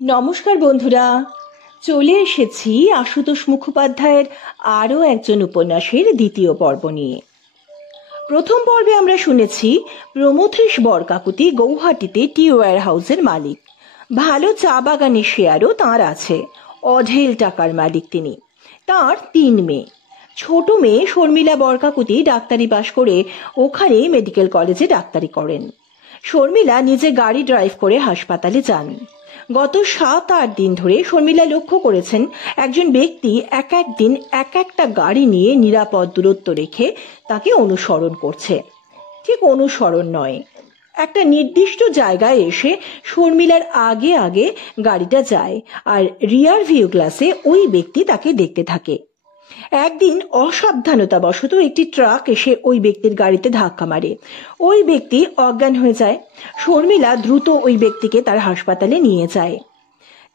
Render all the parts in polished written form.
নমস্কার বন্ধুরা, চলে এসেছি আশুতোষ মুখোপাধ্যায়ের আরও একজন উপন্যাসের দ্বিতীয় পর্ব নিয়ে। প্রথম পর্বে আমরা শুনেছি প্রমথেশ বরকাকুতি গৌহাটিতে টি ওয়্যার হাউসের মালিক। ভালো চা বাগানের শেয়ারও তাঁর আছে। অঢেল টাকার মালিক তিনি। তাঁর 3 মেয়ে। ছোট মেয়ে শর্মিলা বরকাকুতি ডাক্তারি পাশ করে ওখানে মেডিকেল কলেজে ডাক্তারি করেন। শর্মিলা নিজে গাড়ি ড্রাইভ করে হাসপাতালে যান। গত 7-8 দিন ধরে শর্মিলা লক্ষ্য করেছেন একজন ব্যক্তি এক একদিন এক একটা গাড়ি নিয়ে নিরাপদ দূরত্ব রেখে তাকে অনুসরণ করছে। ঠিক অনুসরণ নয়, একটা নির্দিষ্ট জায়গায় এসে শর্মিলার আগে আগে গাড়িটা যায় আর রিয়ার ভিউ গ্লাসে ওই ব্যক্তি তাকে দেখতে থাকে। একদিন অসাবধানতাবশত একটি ট্রাক এসে ওই ব্যক্তির গাড়িতে ধাক্কা মারে। ওই ব্যক্তি অজ্ঞান হয়ে যায়। শর্মিলা দ্রুত ওই ব্যক্তিকে তার হাসপাতালে নিয়ে যায়।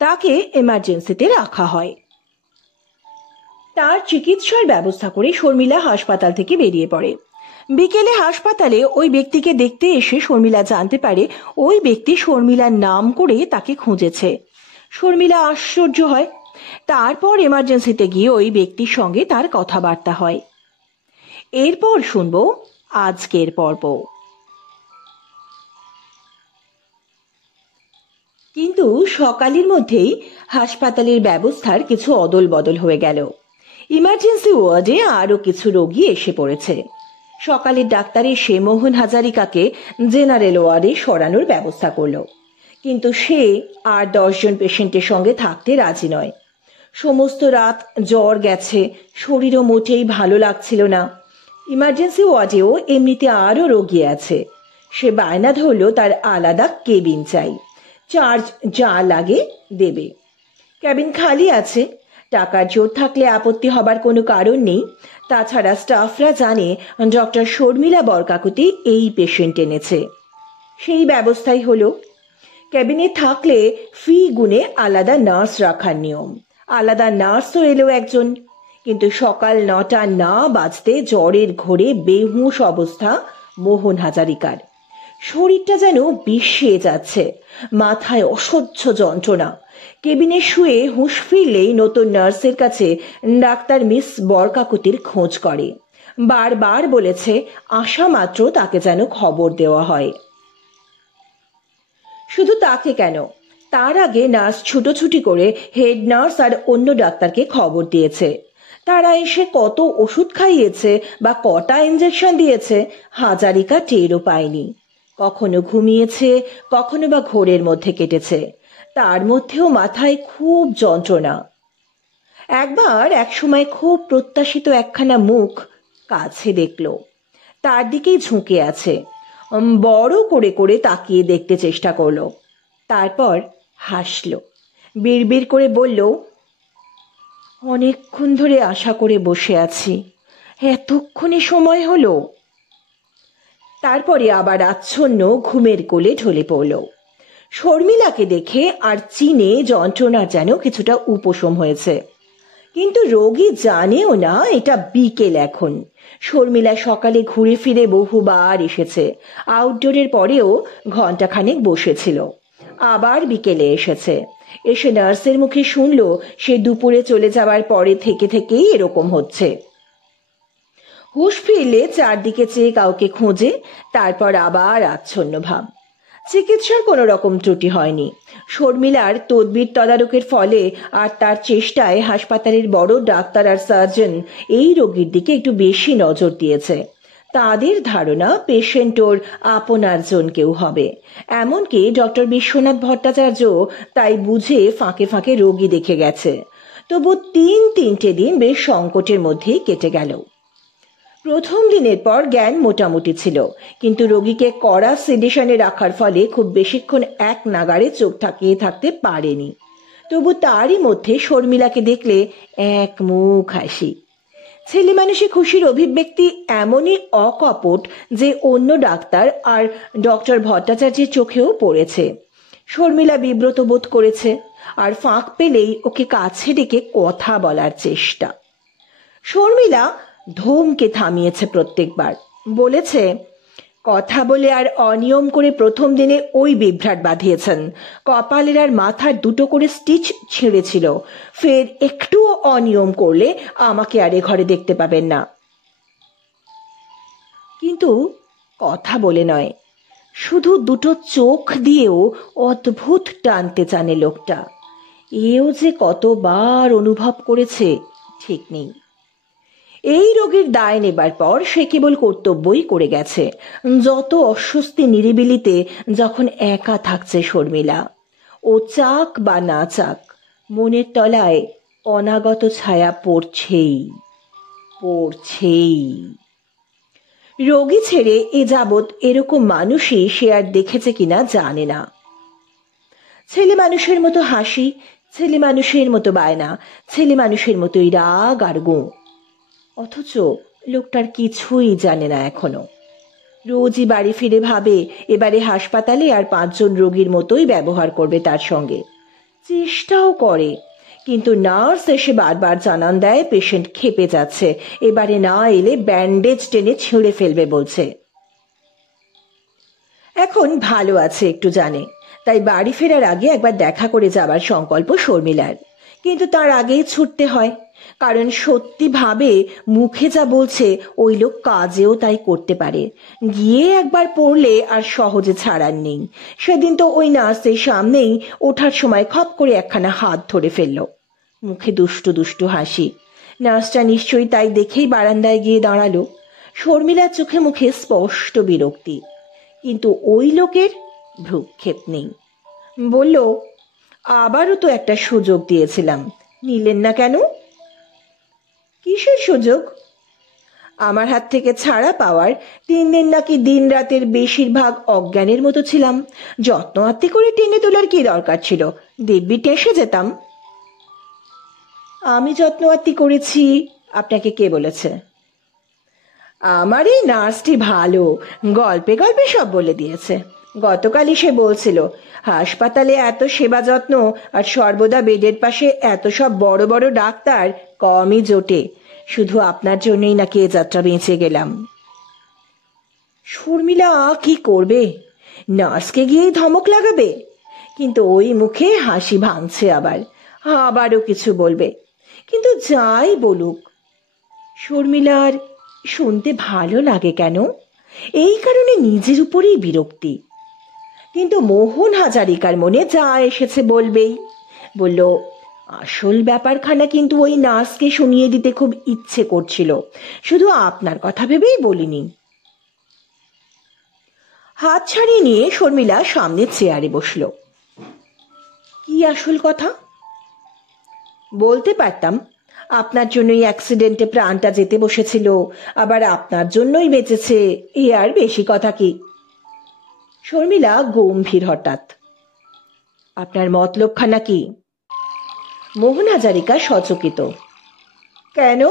তাকে এমার্জেন্সিতে রাখা হয়। তার চিকিৎসার ব্যবস্থা করে শর্মিলা হাসপাতাল থেকে বেরিয়ে পড়ে। বিকেলে হাসপাতালে ওই ব্যক্তিকে দেখতে এসে শর্মিলা জানতে পারে ওই ব্যক্তি শর্মিলার নাম করে তাকে খুঁজেছে। শর্মিলা আশ্চর্য হয়। তারপর এমার্জেন্সিতে গিয়ে ওই ব্যক্তির সঙ্গে তার কথাবার্তা হয়। এরপর শুনবো আজকের পর্ব। কিন্তু সকালের মধ্যেই হাসপাতালের ব্যবস্থার কিছু অদল বদল হয়ে গেল। ইমার্জেন্সি ওয়ার্ডে আরো কিছু রোগী এসে পড়েছে। সকালের ডাক্তার এসে মোহন হাজারিকাকে জেনারেল ওয়ার্ডে সরানোর ব্যবস্থা করলো। কিন্তু সে আর 10 জন পেশেন্টের সঙ্গে থাকতে রাজি নয়। সমস্ত রাত জ্বর গেছে, শরীরও মোটেই ভালো লাগছিল না। ইমার্জেন্সি ওয়ার্ডেও এমনিতে আরো রোগী আছে। সে বায়না ধরলো তার আলাদা কেবিন চাই, চার্জ যা লাগে দেবে। কেবিন খালি আছে। টাকার জোর থাকলে আপত্তি হবার কোনো কারণ নেই। তাছাড়া স্টাফরা জানে ডক্টর শর্মিলা বরকাকুতি এই পেশেন্ট এনেছে। সেই ব্যবস্থাই হলো। কেবিনে থাকলে ফি গুণে আলাদা নার্স রাখার নিয়ম। আলাদা নার্সও এলো একজন। কিন্তু সকাল 9টা না বাজতে জ্বরের ঘোরে বেহুঁশ অবস্থা মোহন হাজারিকার। শরীরটা যেন বিষিয়ে যাচ্ছে, মাথায় অসহ্য যন্ত্রণা। কেবিনে শুয়ে হুঁশ ফিরলেই নতুন নার্সের কাছে ডাক্তার মিস বরকাকুতির খোঁজ করে। বারবার বলেছে আসা মাত্র তাকে যেন খবর দেওয়া হয়। শুধু তাকে কেন, তার আগে নার্স ছুটোছুটি করে হেড নার্স আর অন্য ডাক্তারকে খবর দিয়েছে। তারা এসে কত ওষুধ খাইয়েছে বা কটা ইঞ্জেকশন দিয়েছে হাজারিকা টেরও পায়নি। কখনো ঘুমিয়েছে, কখনো বা ঘোরের মধ্যে কেটেছে। তার মধ্যেও মাথায় খুব যন্ত্রণা। একবার একসময় খুব প্রত্যাশিত একখানা মুখ কাছে দেখল। তার দিকেই ঝুঁকে আছে। বড় করে করে তাকিয়ে দেখতে চেষ্টা করলো। তারপর হাসলো। বিড়বিড় করে বলল, অনেকক্ষণ ধরে আশা করে বসে আছি, এতক্ষণে সময় হলো। তারপরে আবার আচ্ছন্ন ঘুমের কোলে ঢলে পড়ল। শর্মিলাকে দেখে আর চিনে যন্ত্রণার যেন কিছুটা উপশম হয়েছে। কিন্তু রোগী জানেও না এটা বিকেল এখন। শর্মিলা সকালে ঘুরে ফিরে বহুবার এসেছে। আউটডোরের পরেও ঘন্টাখানেক বসেছিল। আবার বিকেলে এসেছে। এসে নার্সের মুখে শুনল সে দুপুরে চলে যাওয়ার পরে থেকে থেকেই এরকম হচ্ছে। হুঁশ ফিরলে চারদিকে চেয়ে কাউকে খোঁজে, তারপর আবার আচ্ছন্ন ভাব। চিকিৎসার কোনো রকম ত্রুটি হয়নি। শর্মিলার তদবির তদারকের ফলে আর তার চেষ্টায় হাসপাতালের বড় ডাক্তার আর সার্জন এই রোগীর দিকে একটু বেশি নজর দিয়েছে। তাদের ধারণা পেশেন্ট ওর আপনার জন কেউ হবে। এমনকি ডক্টর বিশ্বনাথ ভট্টাচার্য তাই বুঝে ফাঁকে ফাঁকে রোগী দেখে গেছে। তবু 3-3টে দিন বেশ সংকটের মধ্যেই কেটে গেল। প্রথম দিনের পর জ্ঞান মোটামুটি ছিল, কিন্তু রোগীকে কড়া সেডেশনে রাখার ফলে খুব বেশিক্ষণ এক নাগাড়ে চোখ ঠাকিয়ে থাকতে পারেনি। তবু তারই মধ্যে শর্মিলাকে দেখলে এক মুখ হাসি। ছেলে মানুষে খুশির অভিব্যক্তি এমনই অকপট যে অন্য ডাক্তার আর ডক্টর ভট্টাচার্যের চোখেও পড়েছে। শর্মিলা বিব্রত বোধ করেছে আর ফাঁক পেলেই ওকে কাছে ডেকে কথা বলার চেষ্টা। শর্মিলা ধমকে থামিয়েছে প্রত্যেকবার। বলেছে, কথা বলে আর অনিয়ম করে প্রথম দিনে ওই বিভ্রাট বাঁধিয়েছেন। কপালের আর মাথার দুটো করে স্টিচ ছিঁড়েছিল। ফের একটুও অনিয়ম করলে আমাকে আর এ ঘরে দেখতে পাবেন না। কিন্তু কথা বলে নয়, শুধু দুটো চোখ দিয়েও অদ্ভুত টানতে জানে লোকটা। এও যে কতবার অনুভব করেছে ঠিক নেই। এই রোগীর দায় নেবার পর সে কেবল কর্তব্যই করে গেছে। যত অস্বস্তি নিরিবিলিতে যখন একা থাকছে শর্মিলা, ও চাক বা না চাক, মনের তলায় অনাগত ছায়া পড়ছেই পড়ছেই। রোগী ছেড়ে এ যাবৎ এরকম মানুষই সে আর দেখেছে কিনা জানে না। ছেলে মানুষের মতো হাসি, ছেলে মানুষের মতো বায়না, ছেলে মানুষের মতোই রাগ আর গো। অথচ লোকটার কিছুই জানে না এখনো। রোজই বাড়ি ফিরে ভাবে এবারে হাসপাতালে আর 5 জন রোগীর মতোই ব্যবহার করবে তার সঙ্গে। চেষ্টাও করে, কিন্তু নার্স এসে বারবার জানান দেয় পেশেন্ট ক্ষেপে যাচ্ছে, এবারে না এলে ব্যান্ডেজ টেনে ছিঁড়ে ফেলবে বলছে। এখন ভালো আছে একটু জানে, তাই বাড়ি ফেরার আগে একবার দেখা করে যাবার সংকল্প শর্মিলার। কিন্তু তার আগেই ছুটতে হয়, কারণ সত্যি ভাবে মুখে যা বলছে ওই লোক কাজেও তাই করতে পারে। গিয়ে একবার পড়লে আর সহজে ছাড়ার নেই। সেদিন তো ওই নার্সের সামনেই ওঠার সময় খপ করে একখানা হাত ধরে ফেলল, মুখে দুষ্টু দুষ্টু হাসি। নার্সটা নিশ্চয়ই তাই দেখেই বারান্দায় গিয়ে দাঁড়ালো। শর্মিলার চোখে মুখে স্পষ্ট বিরক্তি, কিন্তু ওই লোকের ভ্রুক্ষেপ নেই। বলল, আবারও তো একটা সুযোগ দিয়েছিলাম, নিলেন না কেন? কিসের সুযোগ? আমার হাত থেকে ছাড়া পাওয়ার 3 দিন নাকি দিন রাতের বেশিরভাগ অজ্ঞানের মতো ছিলাম। যত্ন আত্তি করে টেনে তোলার কি দরকার ছিল? দিব্যি টেসে যেতাম। আমি যত্ন আত্তি করেছি আপনাকে কে বলেছে? আমার এই নার্সটি ভালো, গল্পে গল্পে সব বলে দিয়েছে। গতকালই সে বলছিল হাসপাতালে এত সেবা যত্ন আর সর্বদা বেডের পাশে এত সব বড় বড় ডাক্তার কমই জোটে, শুধু আপনার জন্যই নাকি এ যাত্রা বেঁচে গেলাম। শর্মিলা কি করবে? নার্সকে গিয়েই ধমক লাগাবে, কিন্তু ওই মুখে হাসি ভাঙছে আবারও কিছু বলবে। কিন্তু যাই বলুক, শর্মিলার শুনতে ভালো লাগে কেন? এই কারণে নিজের উপরেই বিরক্তি। কিন্তু মোহন হাজারিকার মনে যা এসেছে বলবেই। বলল, আসল ব্যাপারখানা কিন্তু ওই নার্সকে শুনিয়ে দিতে খুব ইচ্ছে করছিল, শুধু আপনার কথা ভেবেই বলিনি। হাত ছাড়িয়ে নিয়ে শর্মিলা সামনের চেয়ারে বসল। কি আসল কথা? বলতে পারতাম, আপনার জন্যই অ্যাক্সিডেন্টে প্রাণটা যেতে বসেছিল, আবার আপনার জন্যই বেঁচেছে, এ আর বেশি কথা কি? শর্মিলা গম্ভীর হঠাৎ। আপনার মতলবখানা কি? মোহন হাজারিকা সচকিত। কেন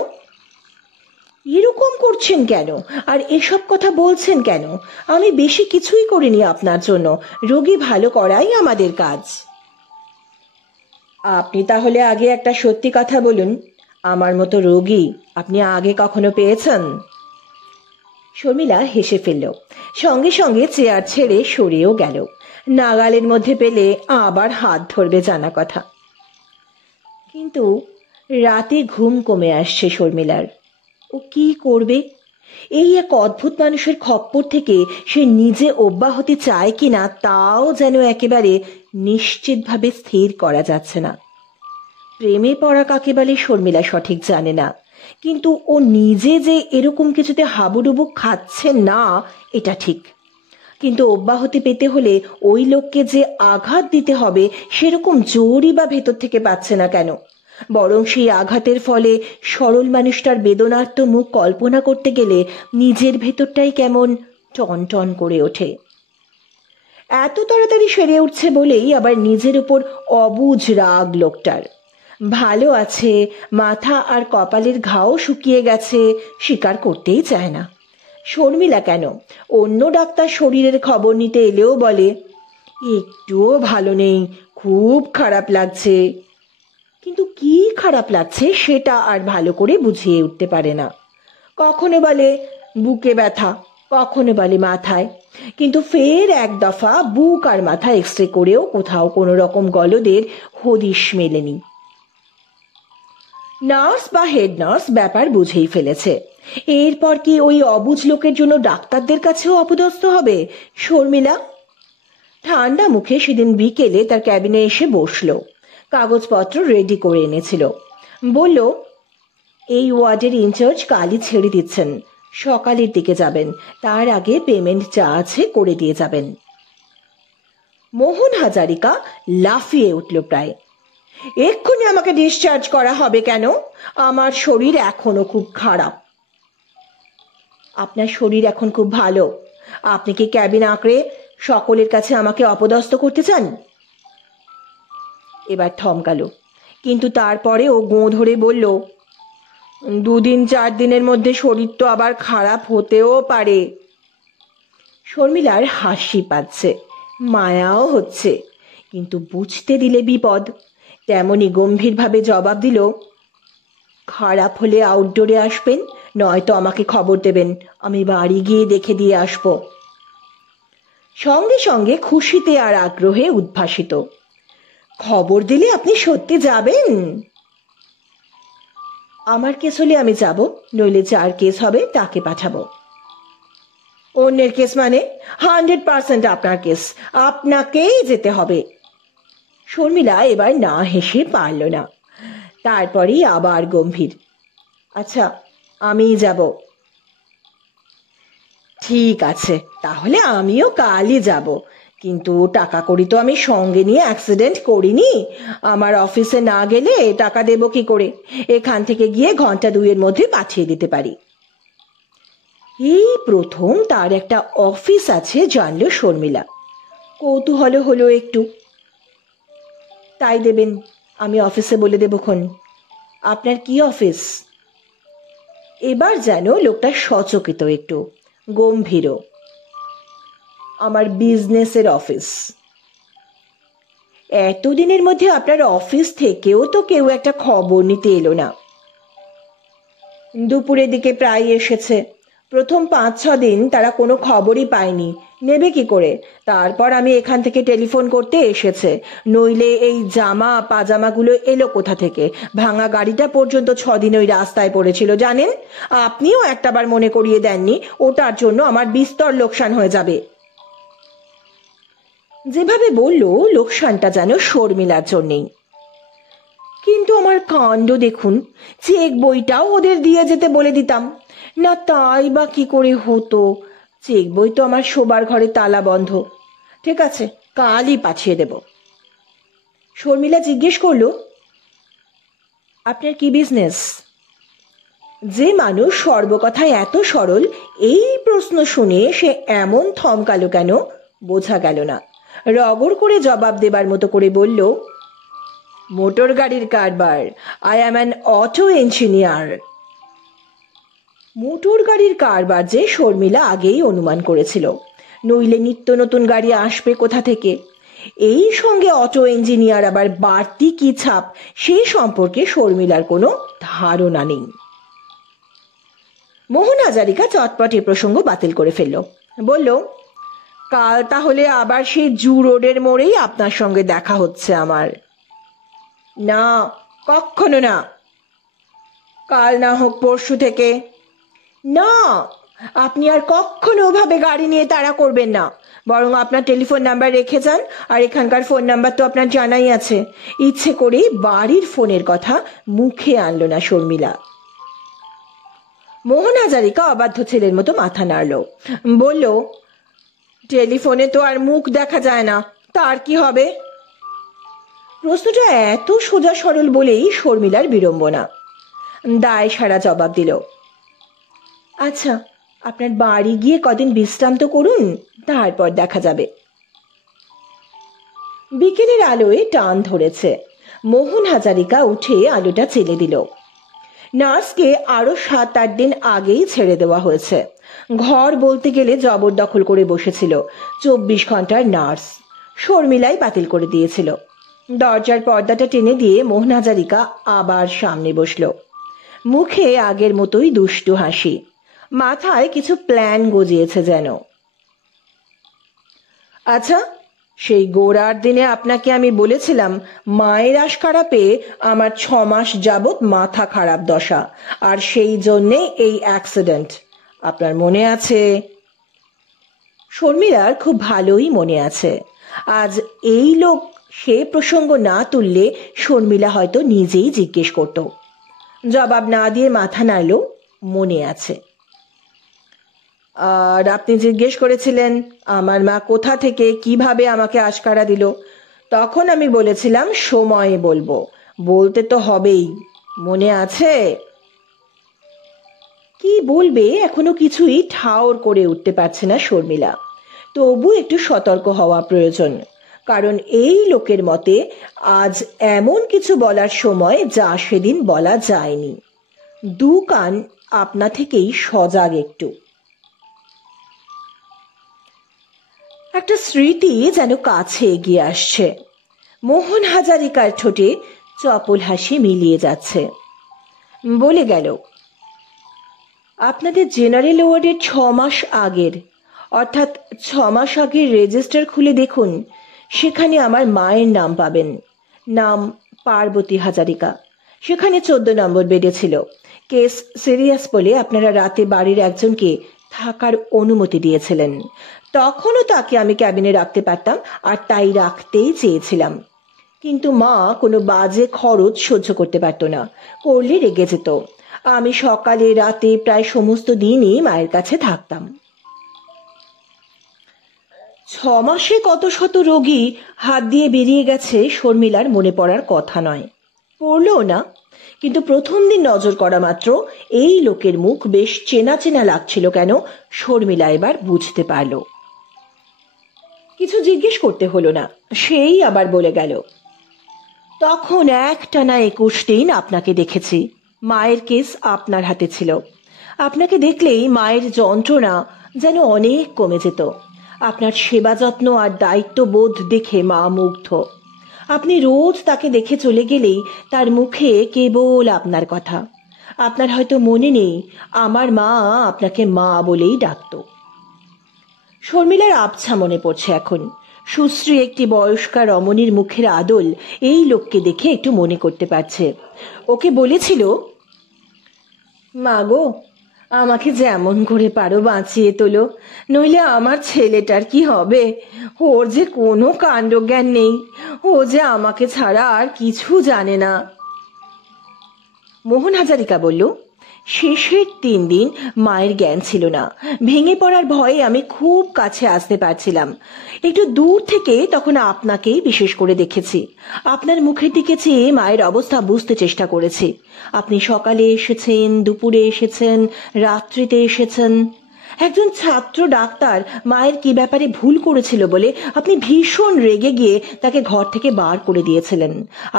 এরকম করছেন কেন, আর এসব কথা বলছেন কেন? আমি বেশি কিছুই করিনি আপনার জন্য, রোগী ভালো করাই আমাদের কাজ। আপনি তাহলে আগে একটা সত্যি কথা বলুন, আমার মতো রোগী আপনি আগে কখনো পেয়েছেন? শর্মিলা হেসে ফেলল, সঙ্গে সঙ্গে চেয়ার ছেড়ে সরেও গেল। নাগালের মধ্যে পেলে আবার হাত ধরবে জানা কথা। কিন্তু রাতে ঘুম কমে আসছে শর্মিলার। ও কি করবে? এই এক অদ্ভুত মানুষের খপ্পর থেকে সে নিজে অব্যাহতি চায় কিনা তাও যেন একেবারে নিশ্চিতভাবে স্থির করা যাচ্ছে না। প্রেমে পড়া কাকে বলে শর্মিলা সঠিক জানে না, কিন্তু ও নিজে যে এরকম কিছুতে হাবুডুবু খাচ্ছে না এটা ঠিক। কিন্তু অব্যাহতি পেতে হলে ওই লোককে যে আঘাত দিতে হবে সেরকম জোরই বা ভেতর থেকে পাচ্ছে না কেন? বরং সেই আঘাতের ফলে সরল মানুষটার বেদনার্ত মুখ কল্পনা করতে গেলে নিজের ভেতরটাই কেমন টন টন করে ওঠে। এত তাড়াতাড়ি সেরে উঠছে বলেই আবার নিজের উপর অবুঝ রাগ লোকটার। ভালো আছে, মাথা আর কপালের ঘাও শুকিয়ে গেছে, স্বীকার করতেই চায় না। শর্মিলা কেন, অন্য ডাক্তার শরীরের খবর নিতে এলেও বলে একটুও ভালো নেই, খুব খারাপ লাগছে। কিন্তু কি খারাপ লাগছে সেটা আর ভালো করে বুঝিয়ে উঠতে পারে না। কখনো বলে বুকে ব্যথা, কখনো বলে মাথায়, কিন্তু ফের এক দফা বুক আর মাথা এক্সরে করেও কোথাও কোনো রকম গলদের হদিশ মেলেনি। নার্স বা হেড নার্স ব্যাপার বুঝেই ফেলেছে। এরপর কি ওই অবুঝ লোকের জন্য ডাক্তারদের কাছেও অপদস্থ হবে শর্মিলা? ঠান্ডা মুখে সেদিন বিকেলে তার ক্যাবিনে এসে বসলো, কাগজপত্র রেডি করে এনেছিল। বলল, এই ওয়ার্ডের ইনচার্জ কালই ছেড়ে দিচ্ছেন, সকালের দিকে যাবেন, তার আগে পেমেন্ট যা আছে করে দিয়ে যাবেন। মোহন হাজারিকা লাফিয়ে উঠল প্রায়। এক্ষুনি আমাকে ডিসচার্জ করা হবে কেন? আমার শরীর এখনো খুব খারাপ। আপনার শরীর এখন খুব ভালো, আপনি কি ক্যাবিন আঁকড়ে সকলের কাছে আমাকে অপদস্থ করতে চান? এবার থমকালো, কিন্তু তারপরে ও গোঁ ধরে বলল, 2-4 দিনের মধ্যে শরীর তো আবার খারাপ হতেও পারে। শর্মিলার হাসি পাচ্ছে, মায়াও হচ্ছে, কিন্তু বুঝতে দিলে বিপদ। তেমনি গম্ভীরভাবে জবাব দিল, খারাপ হলে আউটডোরে আসবেন, নয়তো আমাকে খবর দেবেন, আমি বাড়ি গিয়ে দেখে দিয়ে আসব। সঙ্গে সঙ্গে খুশিতে আর আগ্রহে উদ্ভাসিত, খবর দিলে আপনি সত্যি যাবেন? আমার কেস হলে আমি যাব, নইলে যার কেস হবে তাকে পাঠাবো। অন্যের কেস মানে? 100% আপনার কেস, আপনাকেই যেতে হবে। শর্মিলা এবার না হেসে পারল না, তারপরেই আবার গম্ভীর, আচ্ছা আমিই যাব। ঠিক আছে, তাহলে আমিও কালই যাব, কিন্তু টাকা কড়ি তো আমি সঙ্গে নিয়ে অ্যাক্সিডেন্ট করিনি। আমার অফিসে না গেলে টাকা দেব কি করে? এখান থেকে গিয়ে ঘন্টা 2-এর মধ্যে পাঠিয়ে দিতে পারি। এই প্রথম তার একটা অফিস আছে জানলো শর্মিলা। কৌতূহল হলো একটু। তাই দেবেন, আমি অফিসে বলে দেবক্ষণ। আপনার কি অফিস? এবার যেন লোকটা সচকিত, একটু গম্ভীর। আমার বিজনেসের অফিস। এতদিনের মধ্যে আপনার অফিস থেকেও তো কেউ একটা খবর নিতে এলো না। দুপুরের দিকে প্রায় এসেছে, প্রথম 5-6 দিন তারা কোনো খবরই পায়নি, নেবে কি করে? তারপর আমি এখান থেকে টেলিফোন করতে এসেছে, নইলে এই জামা পাজামাগুলো এলো কোথা থেকে? ভাঙা গাড়িটা পর্যন্ত 6 দিন ওই রাস্তায় পড়েছিল জানেন। আপনিও একটাবার মনে করিয়ে দেননি, ওটার জন্য আমার বিস্তর লোকসান হয়ে যাবে। যেভাবে বলল, লোকসানটা যেন শর্মিলার জন্যেই। কিন্তু আমার কাণ্ড দেখুন, চেক বইটাও ওদের দিয়ে যেতে বলে দিতাম না, তাই বা কি করে হতো? চেক বই তো আমার শোবার ঘরে তালা বন্ধ। ঠিক আছে, কালই পাঠিয়ে দেব। শর্মিলা জিজ্ঞেস করলো, আপনার কি বিজনেস? যে মানুষ সর্বকথায় এত সরল, এই প্রশ্ন শুনে সে এমন থমকালো কেন বোঝা গেল না। রগড় করে জবাব দেবার মতো করে বলল, মোটর গাড়ির কারবার। I am an auto engineer. Motor গাড়ির কারবার যে শর্মিলা আগেই অনুমান করেছিল, নইলে নিত্য নতুন গাড়ি আসবে কোথা থেকে? এই সঙ্গে অটো ইঞ্জিনিয়ার আবার বাড়তি কি ছাপ, সে সম্পর্কে শর্মিলার কোনো ধারণা নেই। মোহন হাজারিকা চটপট এ প্রসঙ্গ বাতিল করে ফেলল, বলল, কাল তাহলে আবার সেই জু রোডের মোড়েই আপনার সঙ্গে দেখা হচ্ছে আমার। না, কখনো না। কাল না হোক পরশু থেকে। না, আপনি আর কখনো ওভাবে গাড়ি নিয়ে তাড়া করবেন না, বরং আপনার টেলিফোন নাম্বার রেখে যান, আর এখানকার ফোন নাম্বার তো আপনার জানাই আছে। ইচ্ছে করেই বাড়ির ফোনের কথা মুখে আনলো না শর্মিলা। মোহন হাজারিকা অবাধ্য ছেলের মতো মাথা নাড়ল, বলল, টেলিফোনে তো আর মুখ দেখা যায় না, তার কি হবে? প্রশ্নটা এত সোজা সরল বলেই শর্মিলার বিড়ম্বনা। দায় সারা জবাব দিল, আচ্ছা আপনার বাড়ি গিয়ে কদিন বিশ্রাম তো করুন, তারপর দেখা যাবে। বিকেলের আলোয় টান ধরেছে। মোহন হাজারিকা উঠে আলোটা জ্বেলে দিল। নার্সকে আরো 7-8 দিন আগেই ছেড়ে দেওয়া হয়েছে। ঘর বলতে গেলে জবরদখল করে বসেছিল। 24 ঘন্টার নার্স শর্মিলাই বাতিল করে দিয়েছিল। দরজার পর্দাটা টেনে দিয়ে মোহন হাজারিকা আবার সামনে বসল। মুখে আগের মতোই দুষ্টু হাসি। মাথায় কিছু প্ল্যান গজিয়েছে যেন। আচ্ছা, সেই গোড়ার দিনে আপনাকে আমি বলেছিলাম মায়ের আশকারা পেয়ে আমার 6 মাস যাবৎ মাথা খারাপ দশা, আর সেই জন্যে এই অ্যাক্সিডেন্ট। আপনার মনে আছে? শর্মিলার খুব ভালোই মনে আছে। আজ এই লোক সে প্রসঙ্গ না তুললে শর্মিলা হয়তো নিজেই জিজ্ঞেস করত। জবাব না দিয়ে মাথা নাড়ল, মনে আছে। আর আপনি জিজ্ঞেস করেছিলেন আমার মা কোথা থেকে কিভাবে আমাকে আশকারা দিল। তখন আমি বলেছিলাম সময়ে বলবো। বলতে তো হবেই, মনে আছে? কি বলবে এখনো কিছুই ঠাউর করে উঠতে পারছে না শর্মিলা। তবু একটু সতর্ক হওয়া প্রয়োজন, কারণ এই লোকের মতে আজ এমন কিছু বলার সময় যা সেদিন বলা যায়নি। দু কান আপনা থেকেই সজাগ একটু। একটা স্মৃতি যেন কাছে এগিয়ে আসছে। মোহন হাজারিকার ঠোঁটে চপল হাসি মিলিয়ে যাচ্ছে। বলে গেল, আপনাদের জেনারেল ওয়ার্ডের 6 মাস আগের, অর্থাৎ 6 মাস আগের রেজিস্টার খুলে দেখুন, সেখানে আমার মায়ের নাম পাবেন। নাম পার্বতী হাজারিকা। সেখানে 14 নম্বর বেডে ছিল। কেস সিরিয়াস বলে আপনারা রাতে বাড়ির একজনকে থাকার অনুমতি দিয়েছিলেন। তখনও তাকে আমি ক্যাবিনে রাখতে পারতাম, আর তাই রাখতেই চেয়েছিলাম। কিন্তু মা কোনো বাজে খরচ সহ্য করতে পারত না, করলে রেগে যেত। আমি সকালে রাতে প্রায় সমস্ত দিনই মায়ের কাছে থাকতাম। 6 মাসে কত শত রোগী হাত দিয়ে বেরিয়ে গেছে শর্মিলার মনে পড়ার কথা নয়, পড়লও না। কিন্তু প্রথম দিন নজর করা মাত্র এই লোকের মুখ বেশ চেনা চেনা লাগছিল কেন শর্মিলা এবার বুঝতে পারল। কিছু জিজ্ঞেস করতে হলো না, সেই আবার বলে গেল, তখন একটানা 21 দিন আপনাকে দেখেছি। মায়ের কেস আপনার হাতে ছিল। আপনাকে দেখলেই মায়ের যন্ত্রণা যেন অনেক কমে যেত। আপনার সেবা যত্ন আর দায়িত্ববোধ দেখে মা মুগ্ধ। আপনি রোজ তাকে দেখে চলে গেলেই তার মুখে কেবল আপনার কথা। আপনার হয়তো মনে নেই, আমার মা আপনাকে মা বলেই ডাকত। শর্মিলার আবছা মনে পড়ছে এখন। সুশ্রী একটি বয়স্কা রমণীর মুখের আদল এই লোককে দেখে একটু মনে করতে পারছে। ওকে বলেছিল, মা গো, আমাকে যেমন করে পারো বাঁচিয়ে তোলো, নইলে আমার ছেলেটার কি হবে? ওর যে কোনো কাণ্ডজ্ঞান নেই, ও যে আমাকে ছাড়া আর কিছু জানে না। মোহন হাজারিকা বলল, শেষের 3 দিন মায়ের জ্ঞান ছিল না। ভেঙে পড়ার ভয়ে আমি খুব কাছে আসতে পারছিলাম। একটু দূর থেকে তখন আপনাকেই বিশেষ করে দেখেছি। আপনার মুখের দিকে চেয়ে মায়ের অবস্থা বুঝতে চেষ্টা করেছি। আপনি সকালে এসেছেন, দুপুরে এসেছেন, রাত্রিতে এসেছেন। একজন ছাত্র ডাক্তার মায়ের কি ব্যাপারে ভুল করেছিল বলে আপনি ভীষণ রেগে গিয়ে তাকে ঘর থেকে বার করে দিয়েছিলেন।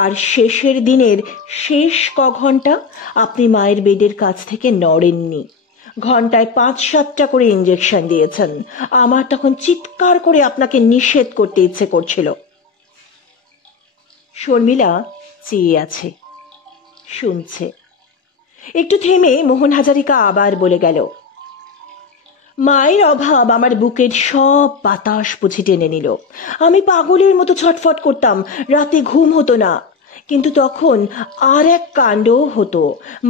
আর শেষের দিনের শেষ ঘন্টা আপনি মায়ের বেডের কাছ থেকে নড়েননি। ঘন্টায় 5-7টা করে ইঞ্জেকশন দিয়েছেন। আমার তখন চিৎকার করে আপনাকে নিষেধ করতে ইচ্ছে করছিল। শর্মিলা চেয়ে আছে, শুনছে। একটু থেমে মোহন হাজারিকা আবার বলে গেল, মায়ের অভাব আমার বুকের সব বাতাস বুঝি টেনে নিল। আমি পাগলের মতো ছটফট করতাম, রাতে ঘুম হতো না। কিন্তু তখন আর এক কাণ্ডও হতো।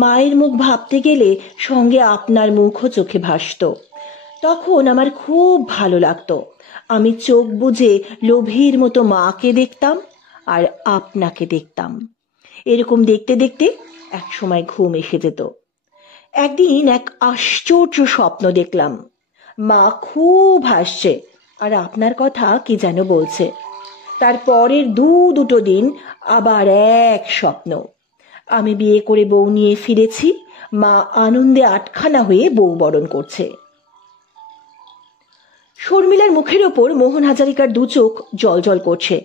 মায়ের মুখ ভাবতে গেলে সঙ্গে আপনার মুখও চোখে ভাসত। তখন আমার খুব ভালো লাগতো। আমি চোখ বুজে লোভীর মতো মাকে দেখতাম আর আপনাকে দেখতাম। এরকম দেখতে দেখতে এক সময় ঘুম এসে যেত। একদিন এক আশ্চর্য স্বপ্ন দেখলাম। মা খুব হাসছে আর আপনার কথা কি যেন বলছে। তারপরের দুটো দিন আবার এক স্বপ্ন। আমি বিয়ে করে বউ নিয়ে ফিরেছি, মা আনন্দে আটখানা হয়ে বউ বরণ করছে। শর্মিলার মুখের ওপর মোহন হাজারিকার 2 চোখ জল করছে।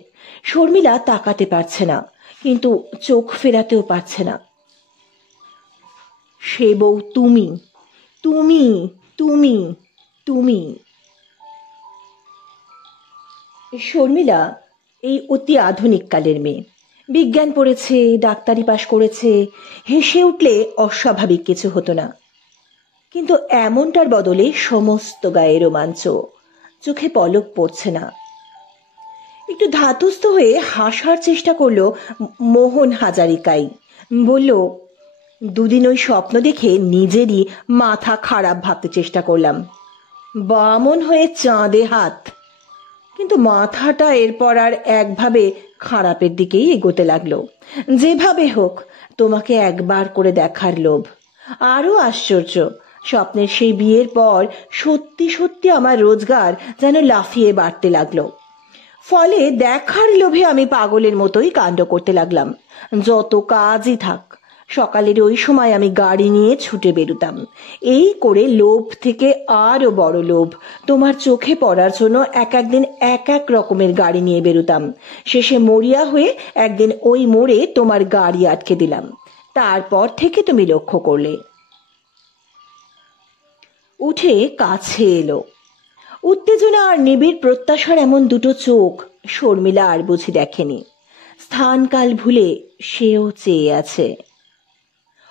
শর্মিলা তাকাতে পারছে না, কিন্তু চোখ ফেরাতেও পারছে না। সে বউ তুমি, তুমি, তুমি, তুমি। শর্মিলা এই অতি আধুনিক কালের মেয়ে। বিজ্ঞান পড়েছে, ডাক্তারি পাশ করেছে। হেসে উঠলে অস্বাভাবিক কিছু হতো না। কিন্তু এমনটার বদলে সমস্ত গায়ে রোমাঞ্চ, চোখে পলক পড়ছে না। একটু ধাতস্থ হয়ে হাসার চেষ্টা করলো মোহন হাজারিকাই। বলল, দুদিন ওই স্বপ্ন দেখে নিজেরই মাথা খারাপ ভাবতে চেষ্টা করলাম, বামন হয়ে চাঁদে হাত। কিন্তু মাথাটা এরপর আর একভাবে খারাপের দিকেই এগোতে লাগলো। যেভাবে হোক তোমাকে একবার করে দেখার লোভ। আরো আশ্চর্য, স্বপ্নের সেই বিয়ের পর সত্যি সত্যি আমার রোজগার যেন লাফিয়ে বাড়তে লাগলো। ফলে দেখার লোভে আমি পাগলের মতোই কাণ্ড করতে লাগলাম। যত কাজই থাক, সকালের ওই সময় আমি গাড়ি নিয়ে ছুটে বেরুতাম। এই করে লোভ থেকে আরো বড় লোভ, তোমার চোখে পড়ার জন্য একদিন এক এক রকমের গাড়ি নিয়ে বেরুতাম। শেষে মরিয়া হয়ে একদিন ওই মোড়ে তোমার গাড়ি আটকে দিলাম। তারপর থেকে তুমি লক্ষ্য করলে। উঠে কাছে এলো। উত্তেজনা আর নিবিড় প্রত্যাশার এমন দুটো চোখ শর্মিলা আর বুঝি দেখেনি। স্থানকাল ভুলে সেও চেয়ে আছে।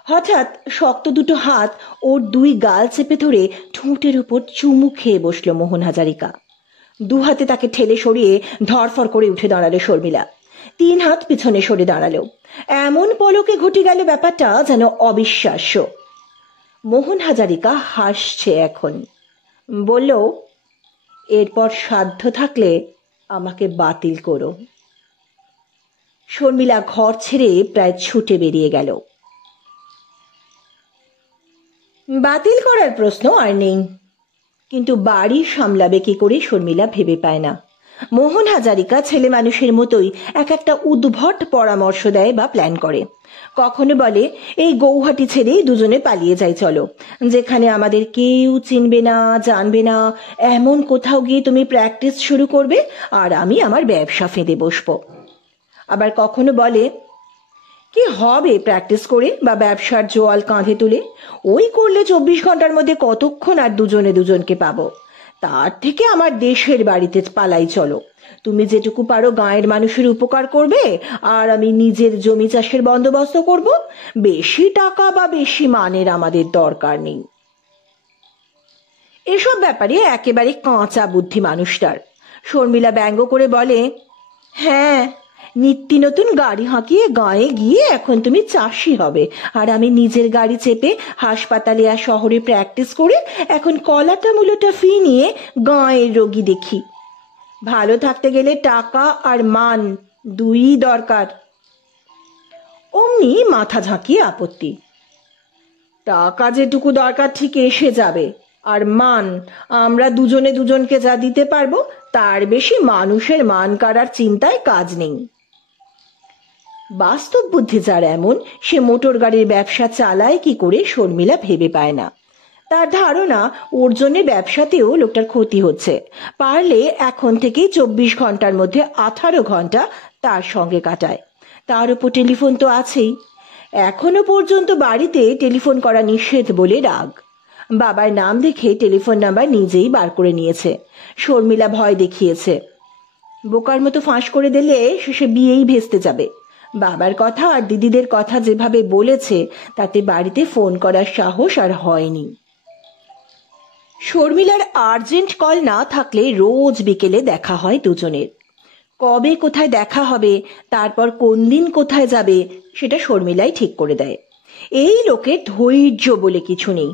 হঠাৎ শক্ত দুটো হাত ওর দুই গাল চেপে ধরে ঠোঁটের উপর চুমু খেয়ে বসলো মোহন হাজারিকা। দু হাতে তাকে ঠেলে সরিয়ে ধরফর করে উঠে দাঁড়ালো শর্মিলা। 3 হাত পিছনে সরে দাঁড়ালো। এমন পলকে ঘটে গেল ব্যাপারটা যেন অবিশ্বাস্য। মোহন হাজারিকা হাসছে এখন। বলল, এরপর সাধ্য থাকলে আমাকে বাতিল করো। শর্মিলা ঘর ছেড়ে প্রায় ছুটে বেরিয়ে গেল। বাতিল করার প্রশ্ন আর নেই, কিন্তু বাড়ি সামলাবে কি করে শর্মিলা ভেবে পায় না। মোহন হাজারিকা ছেলে মানুষের মতোই এক একটা উদ্ভট পরামর্শ দেয় বা প্ল্যান করে। কখনো বলে, এই গৌহাটি ছেড়েই দুজনে পালিয়ে যাই চলো, যেখানে আমাদের কেউ চিনবে না জানবে না, এমন কোথাও গিয়ে তুমি প্র্যাকটিস শুরু করবে আর আমি আমার ব্যবসা ফেঁদে বসবো। আবার কখনো বলে, কি হবে প্র্যাকটিস করে বা ব্যবসার জোয়াল কাঁধে তুলে, ওই করলে 24 ঘন্টার মধ্যে কতক্ষণ আর দুজনে দুজনকে পাবো, তার থেকে আমার দেশের বাড়িতে পালাই চলো, তুমি যেটুকু পারো গাঁয়ের মানুষের উপকার করবে আর আমি নিজের জমি চাষের বন্দোবস্ত করব। বেশি টাকা বা বেশি মানের আমাদের দরকার নেই। এসব ব্যাপারে একেবারে কাঁচা বুদ্ধি মানুষটার। শর্মিলা ব্যঙ্গ করে বলে, হ্যাঁ, নিত্য নতুন গাড়ি হাঁকিয়ে গাঁয়ে গিয়ে এখন তুমি চাষি হবে, আর আমি নিজের গাড়ি চেপে হাসপাতালে আর শহরে প্র্যাকটিস করে এখন কলাটা মূলটা ফি নিয়ে গাঁয়ের রোগী দেখি। ভালো থাকতে গেলে টাকা আর মান দুই দরকার। অমনি মাথা ঝাঁকিয়ে আপত্তি, টাকা যেটুকু দরকার ঠিক এসে যাবে, আর মান আমরা দুজনে দুজনকে যা দিতে পারবো তার বেশি মানুষের মান কাড়ার চিন্তায় কাজ নেই। বাস্তব বুদ্ধি যার এমন, সে মোটর গাড়ির ব্যবসা চালায় কি করে শর্মিলা ভেবে পায় না। তার ধারণা ওর জন্য ব্যবসাতেও লোকটার ক্ষতি হচ্ছে। পারলে এখন থেকে 24 ঘন্টার মধ্যে 18 ঘন্টা তার সঙ্গে কাটায়। তার উপর টেলিফোন তো আছেই। এখনো পর্যন্ত বাড়িতে টেলিফোন করা নিষেধ বলে রাগ। বাবার নাম দেখে টেলিফোন নাম্বার নিজেই বার করে নিয়েছে। শর্মিলা ভয় দেখিয়েছে, বোকার মতো ফাঁস করে দিলে শেষে বিয়েই ভেস্তে যাবে। বাবার কথা আর দিদিদের কথা যেভাবে বলেছে তাতে বাড়িতে ফোন করার সাহস আর হয়নি। শর্মিলার আর্জেন্ট কল না থাকলে রোজ বিকেলে দেখা হয় দুজনের। কবে কোথায় দেখা হবে, তারপর কোন দিন কোথায় যাবে, সেটা শর্মিলাই ঠিক করে দেয়। এই লোকের ধৈর্য বলে কিছু নেই।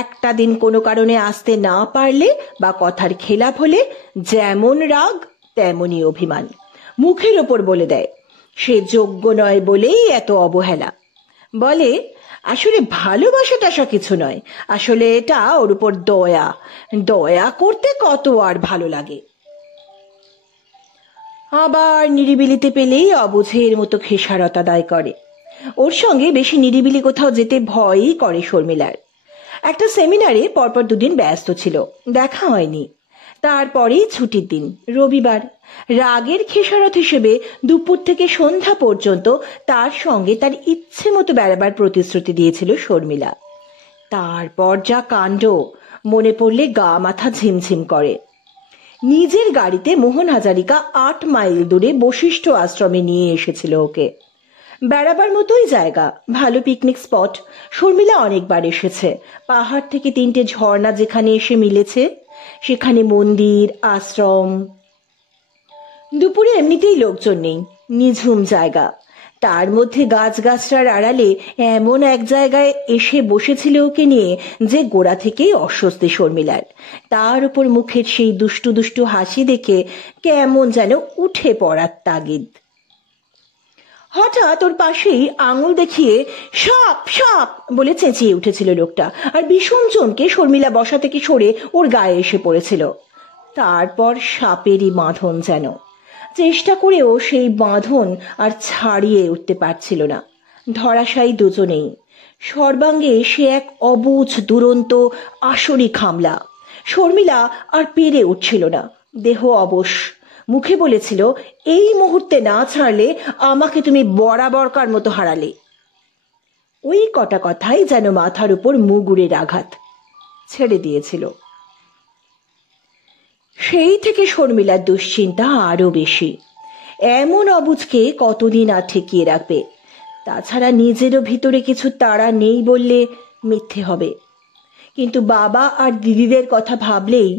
একটা দিন কোনো কারণে আসতে না পারলে বা কথার খেলাপ হলে যেমন রাগ তেমনই অভিমান। মুখের ওপর বলে দেয় সে যোগ্য নয় বলেই এত অবহেলা। বলে, আসলে ভালোবাসা টাসা কিছু নয়, আসলে এটা ওর উপর দয়া, দয়া করতে কত আর ভালো লাগে। আবার নিরিবিলিতে পেলেই অবুঝের মতো খেসারত আদায় করে। ওর সঙ্গে বেশি নিরিবিলি কোথাও যেতে ভয়ই করে শর্মিলার। একটা সেমিনারে পরপর 2 দিন ব্যস্ত ছিল, দেখা হয়নি। তারপরেই ছুটির দিন রবিবার। রাগের খেসারত হিসেবে দুপুর থেকে সন্ধ্যা পর্যন্ত তার সঙ্গে তার ইচ্ছে মতো বেড়াবার প্রতিশ্রুতি দিয়েছিল শর্মিলা। তারপর যা কাণ্ড, মনে পড়লে গা মাথা ঝিমঝিম করে। নিজের গাড়িতে মোহন হাজারিকা 8 মাইল দূরে বশিষ্ঠ আশ্রমে নিয়ে এসেছিল ওকে। বেড়াবার মতোই জায়গা, ভালো পিকনিক স্পট। শর্মিলা অনেকবার এসেছে। পাহাড় থেকে 3টে ঝর্ণা যেখানে এসে মিলেছে, সেখানে মন্দির, আশ্রম। দুপুরে এমনিতেই লোকজন নেই, নিঝুম জায়গা। তার মধ্যে গাছগাছড়ার আড়ালে এমন এক জায়গায় এসে বসেছিল ওকে নিয়ে যে গোড়া থেকেই অস্বস্তি শর্মিলার। তার উপর মুখের সেই দুষ্টু দুষ্টু হাসি দেখে কেমন যেন উঠে পড়ার তাগিদ। হঠাৎ ওর পাশেই আঙুল দেখিয়ে সাপ সাপ বলে চেঁচিয়ে উঠেছিল লোকটা, আর ভীষণ চমকে শর্মিলা বসা থেকে সরে ওর গায়ে এসে পড়েছিল। তারপর সাপেরই বাঁধন যেন। চেষ্টা করেও সেই বাঁধন আর ছাড়িয়ে উঠতে পারছিল না। ধরাশায়ী দুজনেই। সর্বাঙ্গে সে এক অবুঝ দুরন্ত আসরি খামলা। শর্মিলা আর পেরে উঠছিল না, দেহ অবশ। মুখে বলেছিল, এই মুহূর্তে না ছাড়লে আমাকে তুমি বরাবরকার মতো হারালে। ওই কটা কথাই যেন মাথার উপর মুগুরের আঘাত। ছেড়ে দিয়েছিল। সেই থেকে শর্মিলার দুশ্চিন্তা আরো বেশি। এমন অবুঝকে কতদিন আর ঠেকিয়ে রাখবে? তাছাড়া নিজেরও ভিতরে কিছু তাড়া নেই বললে মিথ্যে হবে। কিন্তু বাবা আর দিদিদের কথা ভাবলেই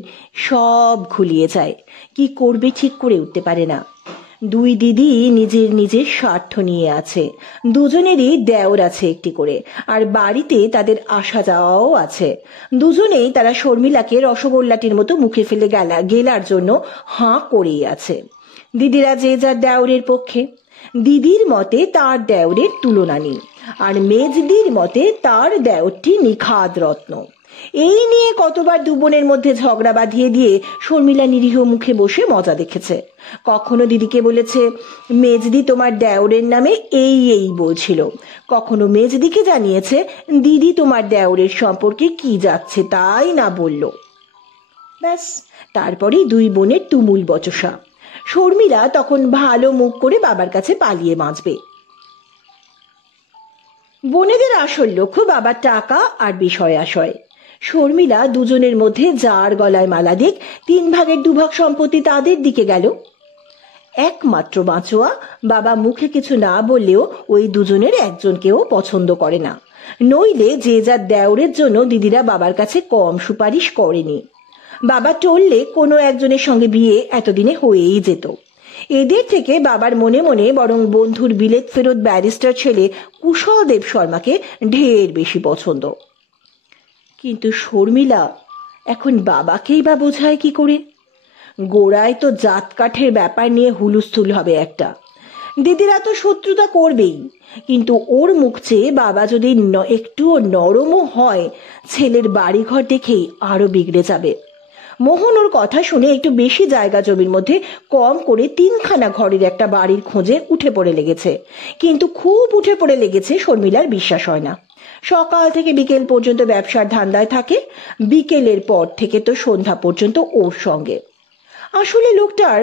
সব ঘুলিয়ে যায়। কি করবে ঠিক করে উঠতে পারে না। দুই দিদি নিজের নিজের স্বার্থ নিয়ে আছে। দুজনেরই দেওর আছে একটি করে, আর বাড়িতে তাদের আসা যাওয়াও আছে। দুজনেই তারা শর্মিলাকে রসগোল্লাটির মতো মুখে ফেলে গেলার জন্য হাঁ করেই আছে। দিদিরা যে যার দেওরের পক্ষে। দিদির মতে তার দেওরের তুলনা নেই, আর মেজদির মতে তার দেওরটি নিখাদ রত্ন। এই নিয়ে কতবার দু বোনের মধ্যে ঝগড়া বাঁধিয়ে দিয়ে শর্মিলা নিরীহ মুখে বসে মজা দেখেছে। কখনো দিদিকে বলেছে, মেজদি তোমার দেওরের নামে এই এই বলছিল। কখনো মেজদিকে জানিয়েছে, দিদি তোমার দেওরের সম্পর্কে কি যাচ্ছে তাই না বলল। ব্যাস, তারপরেই দুই বোনের তুমুল বচসা। শর্মিলা তখন ভালো মুখ করে বাবার কাছে পালিয়ে বাঁচবে। বোনেদের আসল লক্ষ্য বাবার টাকা আর বিষয় আশয়। শর্মিলা দুজনের মধ্যে যার গলায় মালা দিক 3 ভাগের 2 ভাগ সম্পত্তি তাদের দিকে গেল। একমাত্র বাঁচোয়া বাবা মুখে কিছু না বললেও ওই দুজনের একজনকেও পছন্দ করে না। নইলে যে যার দেওরের জন্য দিদিরা বাবার কাছে কম সুপারিশ করেনি। বাবা টললে কোনো একজনের সঙ্গে বিয়ে এতদিনে হয়েই যেত। এদের থেকে বাবার মনে মনে বরং বন্ধুর বিলেত ফেরত ব্যারিস্টার ছেলে কুশল দেব শর্মাকে ঢের বেশি পছন্দ। কিন্তু শর্মিলা এখন বাবাকেই বা বোঝায় কি করে? গোড়ায় তো জাত কাঠের ব্যাপার নিয়ে হুলুস্থুল হবে একটা। দিদিরা তো শত্রুতা করবেই, কিন্তু ওর মুখ চেয়ে বাবা যদি একটুও নরমও হয়, ছেলের বাড়িঘর দেখেই আরো বিগড়ে যাবে। মোহন ওর কথা শুনে একটু বেশি জায়গা জমির মধ্যে কম করে 3খানা ঘরের একটা বাড়ির খোঁজে উঠে পড়ে লেগেছে। কিন্তু খুব উঠে পড়ে লেগেছে শর্মিলার বিশ্বাস হয় না। সকাল থেকে বিকেল পর্যন্ত ব্যবসার ধান্দায় থাকে, বিকেলের পর থেকে তো সন্ধ্যা পর্যন্ত ওর সঙ্গে। আসলে লোকটার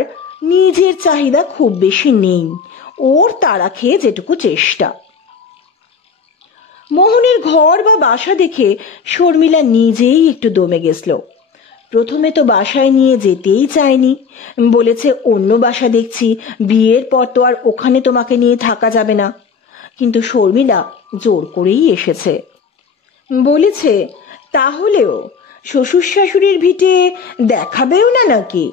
নিজের চাহিদা খুব বেশি নেই, ওর তাড়া খেয়ে যেটুকু চেষ্টা। মোহনের ঘর বা বাসা দেখে শর্মিলা নিজেই একটু দমে গেছিল। প্রথমে তো বাসায় নিয়ে যেতেই চায়নি, বলেছে অন্য বাসা দেখছি, বিয়ের পর তো আর ওখানে তোমাকে নিয়ে থাকা যাবে না। কিন্তু শর্মিলা জোর করেই এসেছে। বলেছে, তাহলেও শ্বশুর শাশুড়ির ভিটে দেখাবেও না নাকি?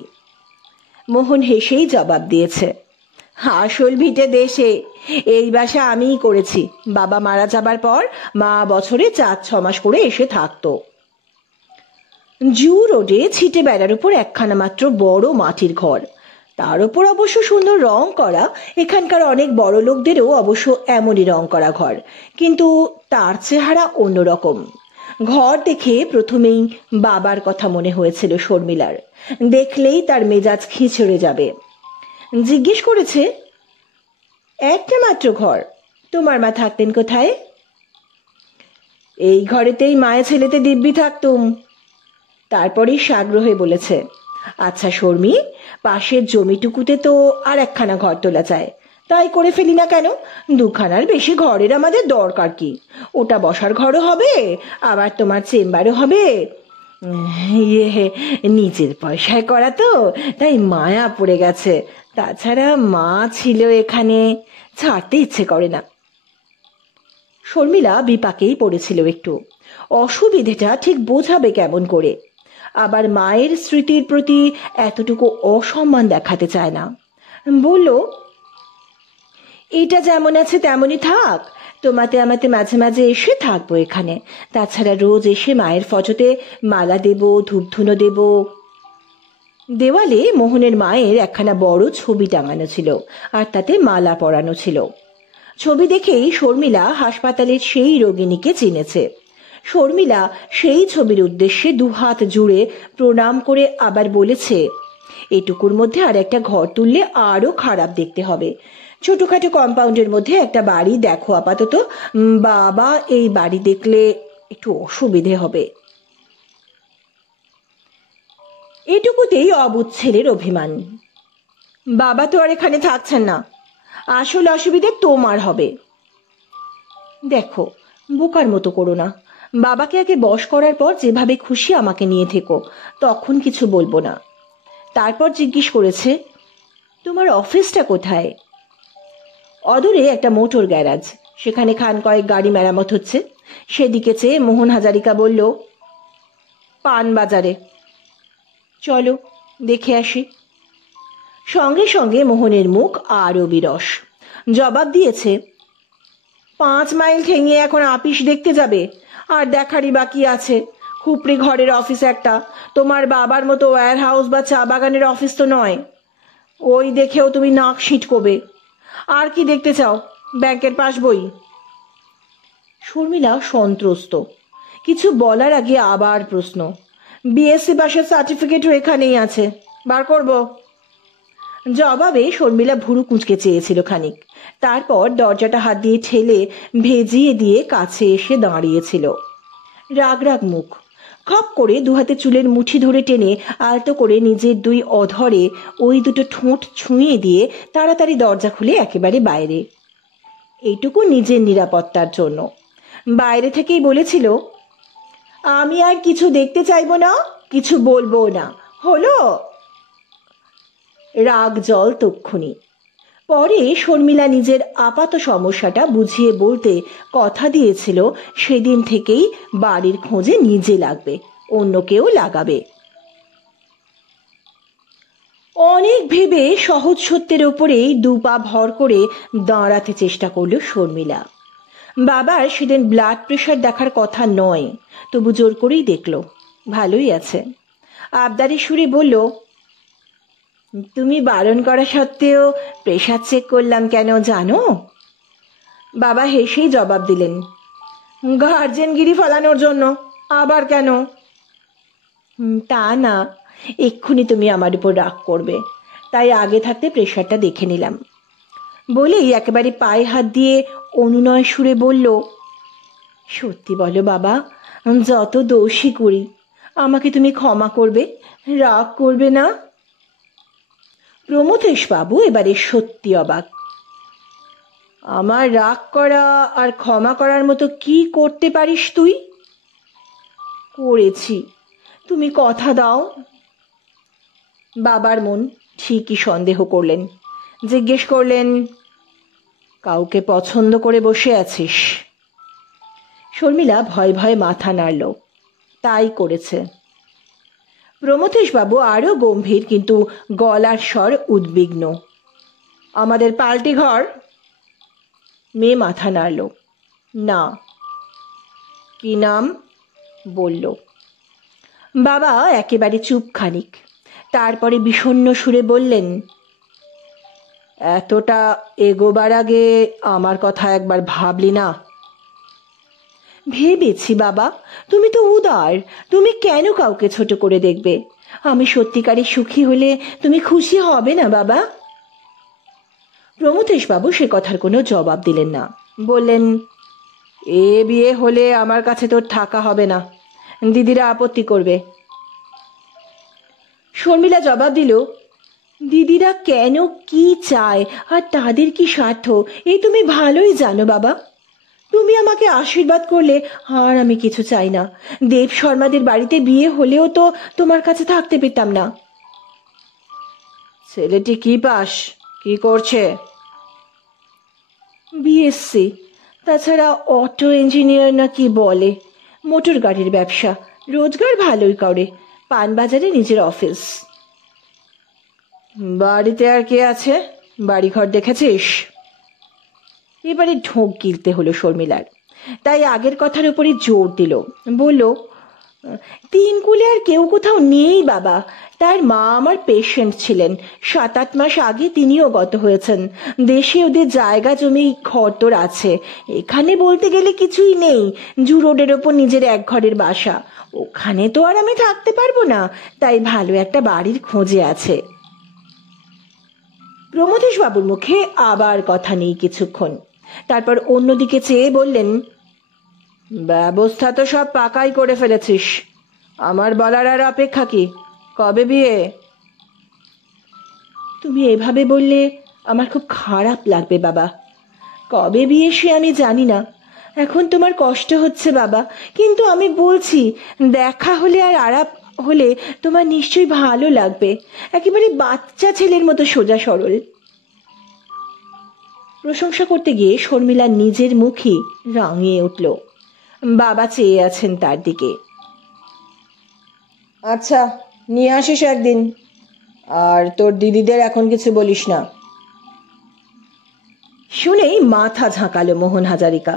মোহন হেসেই জবাব দিয়েছে, আসল ভিটে দেশে। এই বাসা আমিই করেছি। বাবা মারা যাবার পর মা বছরে 4-6 মাস করে এসে থাকতো। জু রোডে ছিটে বেড়ার উপর একখানা মাত্র বড় মাটির ঘর, তার উপর অবশ্য সুন্দর রং করা। এখানকার অনেক বড় লোকদেরও অবশ্য এমনই রং করা ঘর, কিন্তু তার চেহারা অন্যরকম। ঘর দেখে প্রথমেই বাবার কথা মনে হয়েছিল শর্মিলার। দেখলেই তার মেজাজ খিঁচড়ে যাবে। জিজ্ঞেস করেছে, একটা মাত্র ঘর, তোমার মা থাকতেন কোথায়? এই ঘরেতেই মায়ে ছেলেতে দিব্যি থাকতুম। তারপরেই সাগ্রহে বলেছে, আচ্ছা শর্মি, পাশের জমিটুকুতে তো আর একখানা ঘর তোলা যায়, তাই করে ফেলি না কেন? 2খানার বেশি ঘরের আমাদের দরকার কি? ওটা বসার ঘরও হবে, আবার তোমার চেম্বারও হবে। নিজের পয়সায় করা তো, তাই মায়া পড়ে গেছে। তাছাড়া মা ছিল এখানে, ছাড়তে ইচ্ছে করে না। শর্মিলা বিপাকেই পড়েছিল একটু। অসুবিধেটা ঠিক বোঝাবে কেমন করে? আবার মায়ের স্মৃতির প্রতি এতটুকু অসম্মান দেখাতে চায় না। বলল, এটা যেমন আছে তেমনই থাক, তোমাতে আমাতে মাঝে মাঝে এসে থাকবো এখানে। তাছাড়া রোজ এসে মায়ের ফটোতে মালা দেব, ধূপধুনো দেব। দেওয়ালে মোহনের মায়ের একখানা বড় ছবি টাঙানো ছিল, আর তাতে মালা পরানো ছিল। ছবি দেখেই শর্মিলা হাসপাতালের সেই রোগিণীকে চিনেছে। শর্মিলা সেই ছবির উদ্দেশ্যে দুহাত জুড়ে প্রণাম করে আবার বলেছে, এটুকুর মধ্যে আর একটা ঘর তুললে আরো খারাপ দেখতে হবে। ছোটখাটো কম্পাউন্ডের মধ্যে একটা বাড়ি দেখো আপাতত। বাবা এই বাড়ি দেখলে একটু অসুবিধে হবে। এটুকুতেই অবুঝ ছেলের অভিমান। বাবা তো আর এখানে থাকছেন না, আসল অসুবিধে তোমার হবে। দেখো, বোকার মতো করো না। বাবাকে আগে বশ করার পর যেভাবে খুশি আমাকে নিয়ে থেকো, তখন কিছু বলবো না। তারপর জিজ্ঞেস করেছে, তোমার অফিসটা কোথায়? অদূরে একটা মোটর গ্যারাজ, সেখানে খান কয়েক গাড়ি মেরামত হচ্ছে। সেদিকে চেয়ে মোহন হাজারিকা বলল, পান বাজারে। চলো দেখে আসি। সঙ্গে সঙ্গে মোহনের মুখ আরো বিরস। জবাব দিয়েছে, 5 মাইল ঠেঙিয়ে এখন আপিস দেখতে যাবে? আর দেখারই বাকি আছে। খুপড়ি ঘরের অফিস একটা, তোমার বাবার মতো ওয়্যার হাউস বা চা বাগানের অফিস তো নয়। ওই দেখেও তুমি নাক ছিটকোবে। আর কি দেখতে চাও? ব্যাংকের পাসবই। শর্মিলা সন্ত্রস্ত। কিছু বলার আগে আবার প্রশ্ন, বিএসসি পাশের সার্টিফিকেটও এখানেই আছে, বার করব। জবাবে শর্মিলা ভুরু কুঁচকে চেয়েছিল খানিক, তারপর দরজাটা হাত দিয়ে ঠেলে ভেজিয়ে দিয়ে কাছে এসে দাঁড়িয়েছিল। রাগ রাগ মুখ, খপ করে দুহাতে চুলের মুঠি ধরে টেনে আলতো করে নিজের 2 অধরে ওই দুটো ঠোঁট ছুঁয়ে দিয়ে তাড়াতাড়ি দরজা খুলে একেবারে বাইরে। এইটুকু নিজের নিরাপত্তার জন্য। বাইরে থেকেই বলেছিল, আমি আর কিছু দেখতে চাইবো না, কিছু বলবো না, হলো? রাগ জল তক্ষুনি। পরে শর্মিলা নিজের আপাত সমস্যাটা বুঝিয়ে বলতে কথা দিয়েছিল, সেদিন থেকেই বাড়ির খোঁজে নিজে লাগবে, অন্য কেউ লাগাবে। অনেক ভেবে সহজ সত্যের ওপরেই 2 পা ভর করে দাঁড়াতে চেষ্টা করলো শর্মিলা। বাবার সেদিন ব্লাড প্রেশার দেখার কথা নয়, তবু জোর করেই দেখলো। ভালোই আছে। আবদারি সুরে বলল, তুমি বারণ করা সত্ত্বেও প্রেশার চেক করলাম কেন জানো? বাবা হেসেই জবাব দিলেন, গার্জেনগিরি ফলানোর জন্য। আবার কেন? তা না, এক্ষুনি তুমি আমার উপর রাগ করবে, তাই আগে থাকতে প্রেশারটা দেখে নিলাম। বলেই একেবারে পায়ে হাত দিয়ে অনুনয় সুরে বলল, সত্যি বলো বাবা, যত দোষই করি আমাকে তুমি ক্ষমা করবে, রাগ করবে না? প্রমথেশ বাবু এবারে সত্যি অবাক। আমার রাগ করা আর ক্ষমা করার মতো কি করতে পারিস তুই? করেছি, তুমি কথা দাও। বাবার মন ঠিকই সন্দেহ করলেন। জিজ্ঞেস করলেন, কাউকে পছন্দ করে বসে আছিস? শর্মিলা ভয় ভয়ে মাথা নাড়ল, তাই করেছে। প্রমথেশ বাবু আরো গম্ভীর, কিন্তু গলার স্বর উদ্বিগ্ন, আমাদের পাল্টি ঘর? মেয়ে মাথা নাড়ল, না। কি নাম? বলল। বাবা একেবারে চুপ খানিক, তারপরে বিষণ্ণ সুরে বললেন, এতটা এগোবার আগে আমার কথা একবার ভাবলি না? ভেবেছি বাবা, তুমি তো উদার, তুমি কেন কাউকে ছোট করে দেখবে? আমি সত্যিকারে সুখী হলে তুমি খুশি হবে না বাবা? প্রমথেশ বাবু সে কথার কোনো জবাব দিলেন না। বললেন, এ বিয়ে হলে আমার কাছে তোর থাকা হবে না, দিদিরা আপত্তি করবে। শর্মিলা জবাব দিল, দিদিরা কেন কি চায় আর তাদের কি স্বার্থ এই তুমি ভালোই জানো বাবা। তুমি আমাকে আশীর্বাদ করলে আর আমি কিছু চাই না। দেব শর্মাদের বাড়িতে বিয়ে হলেও তো তোমার কাছে থাকতে পেতাম না। ছেলেটি কি পাস, কি করছে? বিএসসি, তাছাড়া অটো ইঞ্জিনিয়ার না কি বলে, মোটর গাড়ির ব্যবসা, রোজগার ভালোই করে, পানবাজারে নিজের অফিস। বাড়িতে আর কে আছে? বাড়িঘর দেখেছিস? এবারে ঢোক গিলতে হলো শর্মিলার, তাই আগের কথার উপরই জোর দিল। বলল, তিন কুলে আর কেউ কোথাও নেই বাবা। তার মা আমার পেশেন্ট ছিলেন, 7-8 মাস আগে তিনিও গত হয়েছেন। দেশে ওদের জায়গা জমি ঘরদোর আছে, এখানে বলতে গেলে কিছুই নেই। জু রোডের ওপর নিজের এক ঘরের বাসা, ওখানে তো আর আমি থাকতে পারবো না, তাই ভালো একটা বাড়ির খোঁজে আছে। প্রমথেশ বাবুর মুখে আবার কথা নেই কিছুক্ষণ, তারপর অন্যদিকে চেয়ে বললেন, ব্যবস্থা তো সব পাকাই করে ফেলেছিস, আমার বলার আর অপেক্ষা কি? কবে বিয়ে? তুমি এভাবে বললে আমার খুব খারাপ লাগবে বাবা। কবে বিয়ে সে আমি জানি না, এখন তোমার কষ্ট হচ্ছে বাবা, কিন্তু আমি বলছি, দেখা হলে আর আলাপ হলে তোমার নিশ্চয়ই ভালো লাগবে। একেবারে বাচ্চা ছেলের মতো সোজা সরল। প্রশংসা করতে গিয়ে শর্মিলা নিজের মুখই রাঙিয়ে উঠল। বাবা চেয়ে আছেন তার দিকে। আচ্ছা, নিয়ে আসিস একদিন, আর তোর দিদিদের এখন কিছু বলিস না। শুনেই মাথা ঝাঁকালো মোহন হাজারিকা।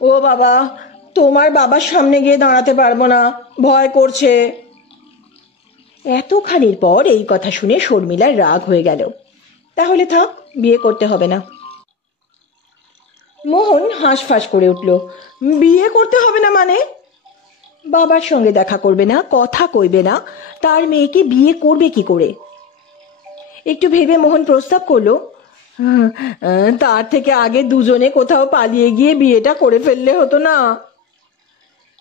ও বাবা, তোমার বাবার সামনে গিয়ে দাঁড়াতে পারবো না, ভয় করছে। এতখানির পর এই কথা শুনে শর্মিলার রাগ হয়ে গেল। তাহলে থাক, বিয়ে করতে হবে না। মোহন হাঁসফাঁস করে উঠল। বিয়ে করতে হবে না মানে? বাবার সঙ্গে দেখা করবে না, কথা কইবে না, তার মেয়েকে বিয়ে করবে কি করে? একটু ভেবে মোহন প্রস্তাব করলো, তার থেকে আগে দুজনে কোথাও পালিয়ে গিয়ে বিয়েটা করে ফেললে হতো না?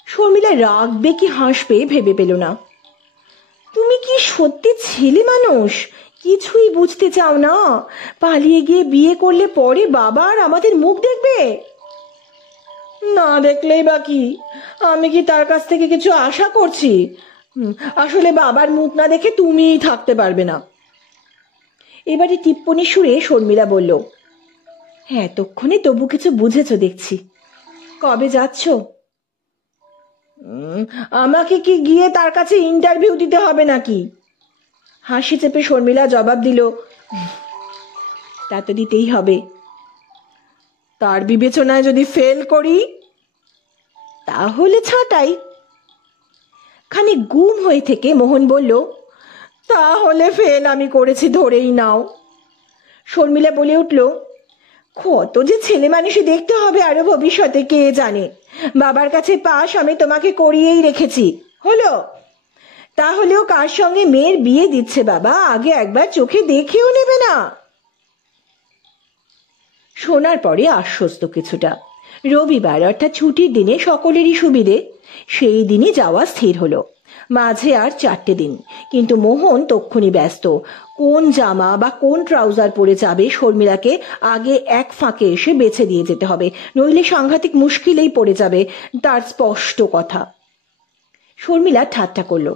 শর্মিলা রাগবে কি হাসবে ভেবে পেল না। তুমি কি সত্যি ছেলে মানুষ? কিছুই বুঝতে চাও না? পালিয়ে গিয়ে বিয়ে করলে পরে বাবা আর আমাদের মুখ দেখবে? না দেখলেই বা কি, আমি কি তার কাছ থেকে কিছু আশা করছি? আসলে বাবার মুখ না দেখে তুমিই থাকতে পারবে না। এবারে টিপ্পনি সুরে শর্মিলা বলল, হ্যাঁ এতক্ষণে তবু কিছু বুঝেছো দেখছি। কবে যাচ্ছ? আমাকে কি গিয়ে তার কাছে ইন্টারভিউ দিতে হবে নাকি? হাসি চেপে শর্মিলা জবাব দিল, তা তো দিতেই হবে। তার বিবেচনায় যদি ফেল করি? তাহলে ছাঁটাই। খানিক গুম হয়ে থেকে মোহন বলল, তাহলে ফেল আমি করেছি ধরেই নাও। শর্মিলা বলে উঠল, কত যে ছেলে মানুষই দেখতে হবে আরো ভবিষ্যতে কে জানে। বাবার কাছে পাশ আমি তোমাকে করিয়েই রেখেছি, হলো? তাহলেও কার সঙ্গে মেয়ের বিয়ে দিচ্ছে বাবা, আগে একবার চোখে দেখেও নেবে না? শোনার পরে আশ্বস্ত কিছুটা। রবিবার অর্থাৎ ছুটির দিনে সকলেরই সুবিধে, সেই দিনই যাওয়া স্থির হলো। মাঝে আর 4টে দিন, কিন্তু মোহন তক্ষুনি ব্যস্ত। কোন জামা বা কোন ট্রাউজার পরে যাবে শর্মিলাকে আগে এক ফাঁকে এসে বেছে দিয়ে যেতে হবে, নইলে সাংঘাতিক মুশকিলেই পড়ে যাবে, তার স্পষ্ট কথা। শর্মিলা ঠাট্টা করল,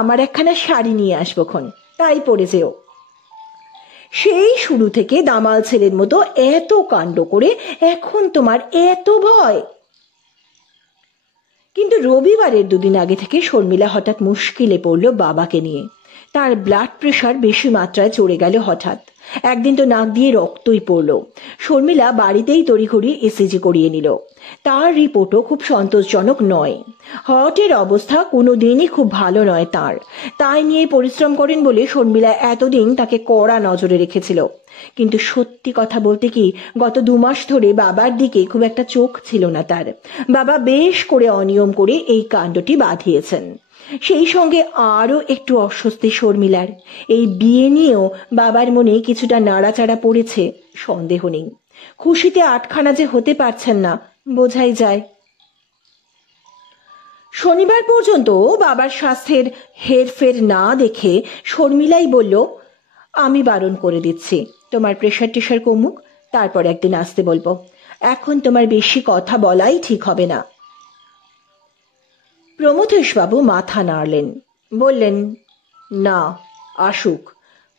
আমার একখানা শাড়ি নিয়ে আসবোক্ষণ, তাই পরে যেও। সেই শুরু থেকে দামাল ছেলের মতো এত কাণ্ড করে এখন তোমার এত ভয়? কিন্তু রবিবারের 2 দিন আগে থেকে শর্মিলা হঠাৎ মুশকিলে পড়ল বাবাকে নিয়ে। তার ব্লাড প্রেশার বেশি মাত্রায় চড়ে গেল হঠাৎ। একদিন তো নাক দিয়ে রক্তই পড়ল। শর্মিলা বাড়িতেই তড়িঘড়ি ইসিজি করিয়ে নিল। তার রিপোর্টও খুব সন্তোষজনক নয়। হার্টের অবস্থা কোনোদিনই খুব ভালো নয় তার। তাই নিয়ে পরিশ্রম করেন বলে শর্মিলা এতদিন তাকে কড়া নজরে রেখেছিল। কিন্তু সত্যি কথা বলতে কি, গত 2 মাস ধরে বাবার দিকে খুব একটা চোখ ছিল না তার। বাবা বেশ করে অনিয়ম করে এই কাণ্ডটি বাঁধিয়েছেন। সেই সঙ্গে আরো একটু অস্বস্তি শর্মিলার। এই বিয়ে নিয়েও বাবার মনে কিছুটা নাড়াচাড়া পড়েছে, সন্দেহ নেই। খুশিতে আটখানা যে হতে পারছেন না, বোঝাই যায়। শনিবার পর্যন্ত বাবার স্বাস্থ্যের হেরফের না দেখে শর্মিলাই বলল, আমি বারণ করে দিচ্ছি, তোমার প্রেশার টেশার কমুক, তারপর একদিন আসতে বলবো। এখন তোমার বেশি কথা বলাই ঠিক হবে না। প্রমথেশবাবু মাথা নাড়লেন, বললেন, না আসুক,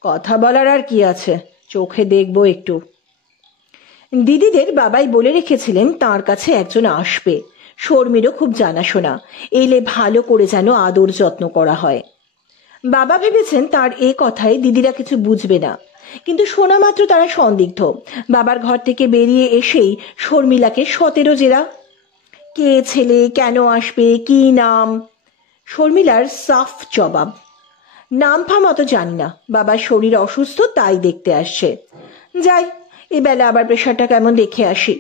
কথা বলার আর কি আছে, চোখে দেখবো একটু। দিদিদের বাবাই বলে রেখেছিলেন তার কাছে একজন আসবে। শর্মিরও খুব জানাশোনা, এলে ভালো করে যেন আদর যত্ন করা হয়। বাবা ভেবেছেন তার এ কথায় দিদিরা কিছু বুঝবে না, কিন্তু শোনা মাত্র তারা সন্দিগ্ধ। বাবার ঘর থেকে বেরিয়ে এসেই শর্মিলাকে 17 জেরা। কে ছেলে, কেন আসবে, কি নাম? শর্মিলার সাফ জবাব, নাম ফাম অত জানি না, বাবার শরীর অসুস্থ তাই দেখতে আসছে। যাই, এবেলা আবার প্রেশারটা কেমন দেখে আসি।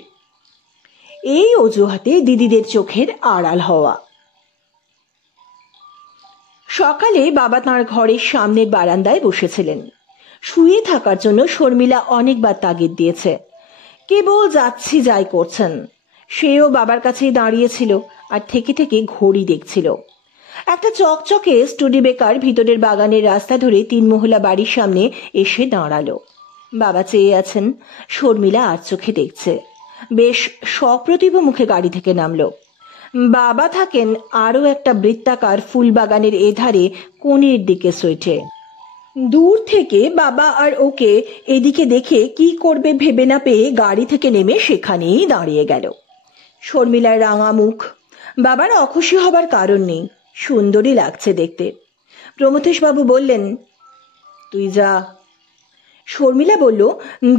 এই অজুহাতে দিদিদের চোখের আড়াল হওয়া। সকালে বাবা তাঁর ঘরের সামনের বারান্দায় বসেছিলেন। শুয়ে থাকার জন্য শর্মিলা অনেকবার তাগিদ দিয়েছে, কেবল যাচ্ছি যাই করছেন। সেও বাবার কাছেই দাঁড়িয়েছিল আর থেকে থেকে ঘড়ি দেখছিল। একটা চকচকে স্টুডি বেকার ভিতরের বাগানের রাস্তা ধরে 3 মহলা বাড়ির সামনে এসে দাঁড়ালো। বাবা চেয়ে আছেন, শর্মিলা আর চোখে দেখছে। বেশ সপ্রতিভ মুখে গাড়ি থেকে নামলো। বাবা থাকেন আরো একটা বৃত্তাকার ফুল বাগানের এধারে কোণের দিকে সুইটে। দূর থেকে বাবা আর ওকে এদিকে দেখে কি করবে ভেবে না পেয়ে গাড়ি থেকে নেমে সেখানেই দাঁড়িয়ে গেল। শর্মিলার রাঙা মুখ, বাবার অখুশি হবার কারণ নেই, সুন্দরী লাগছে দেখতে। প্রমথেশ বাবু বললেন, তুই যা। শর্মিলা বলল,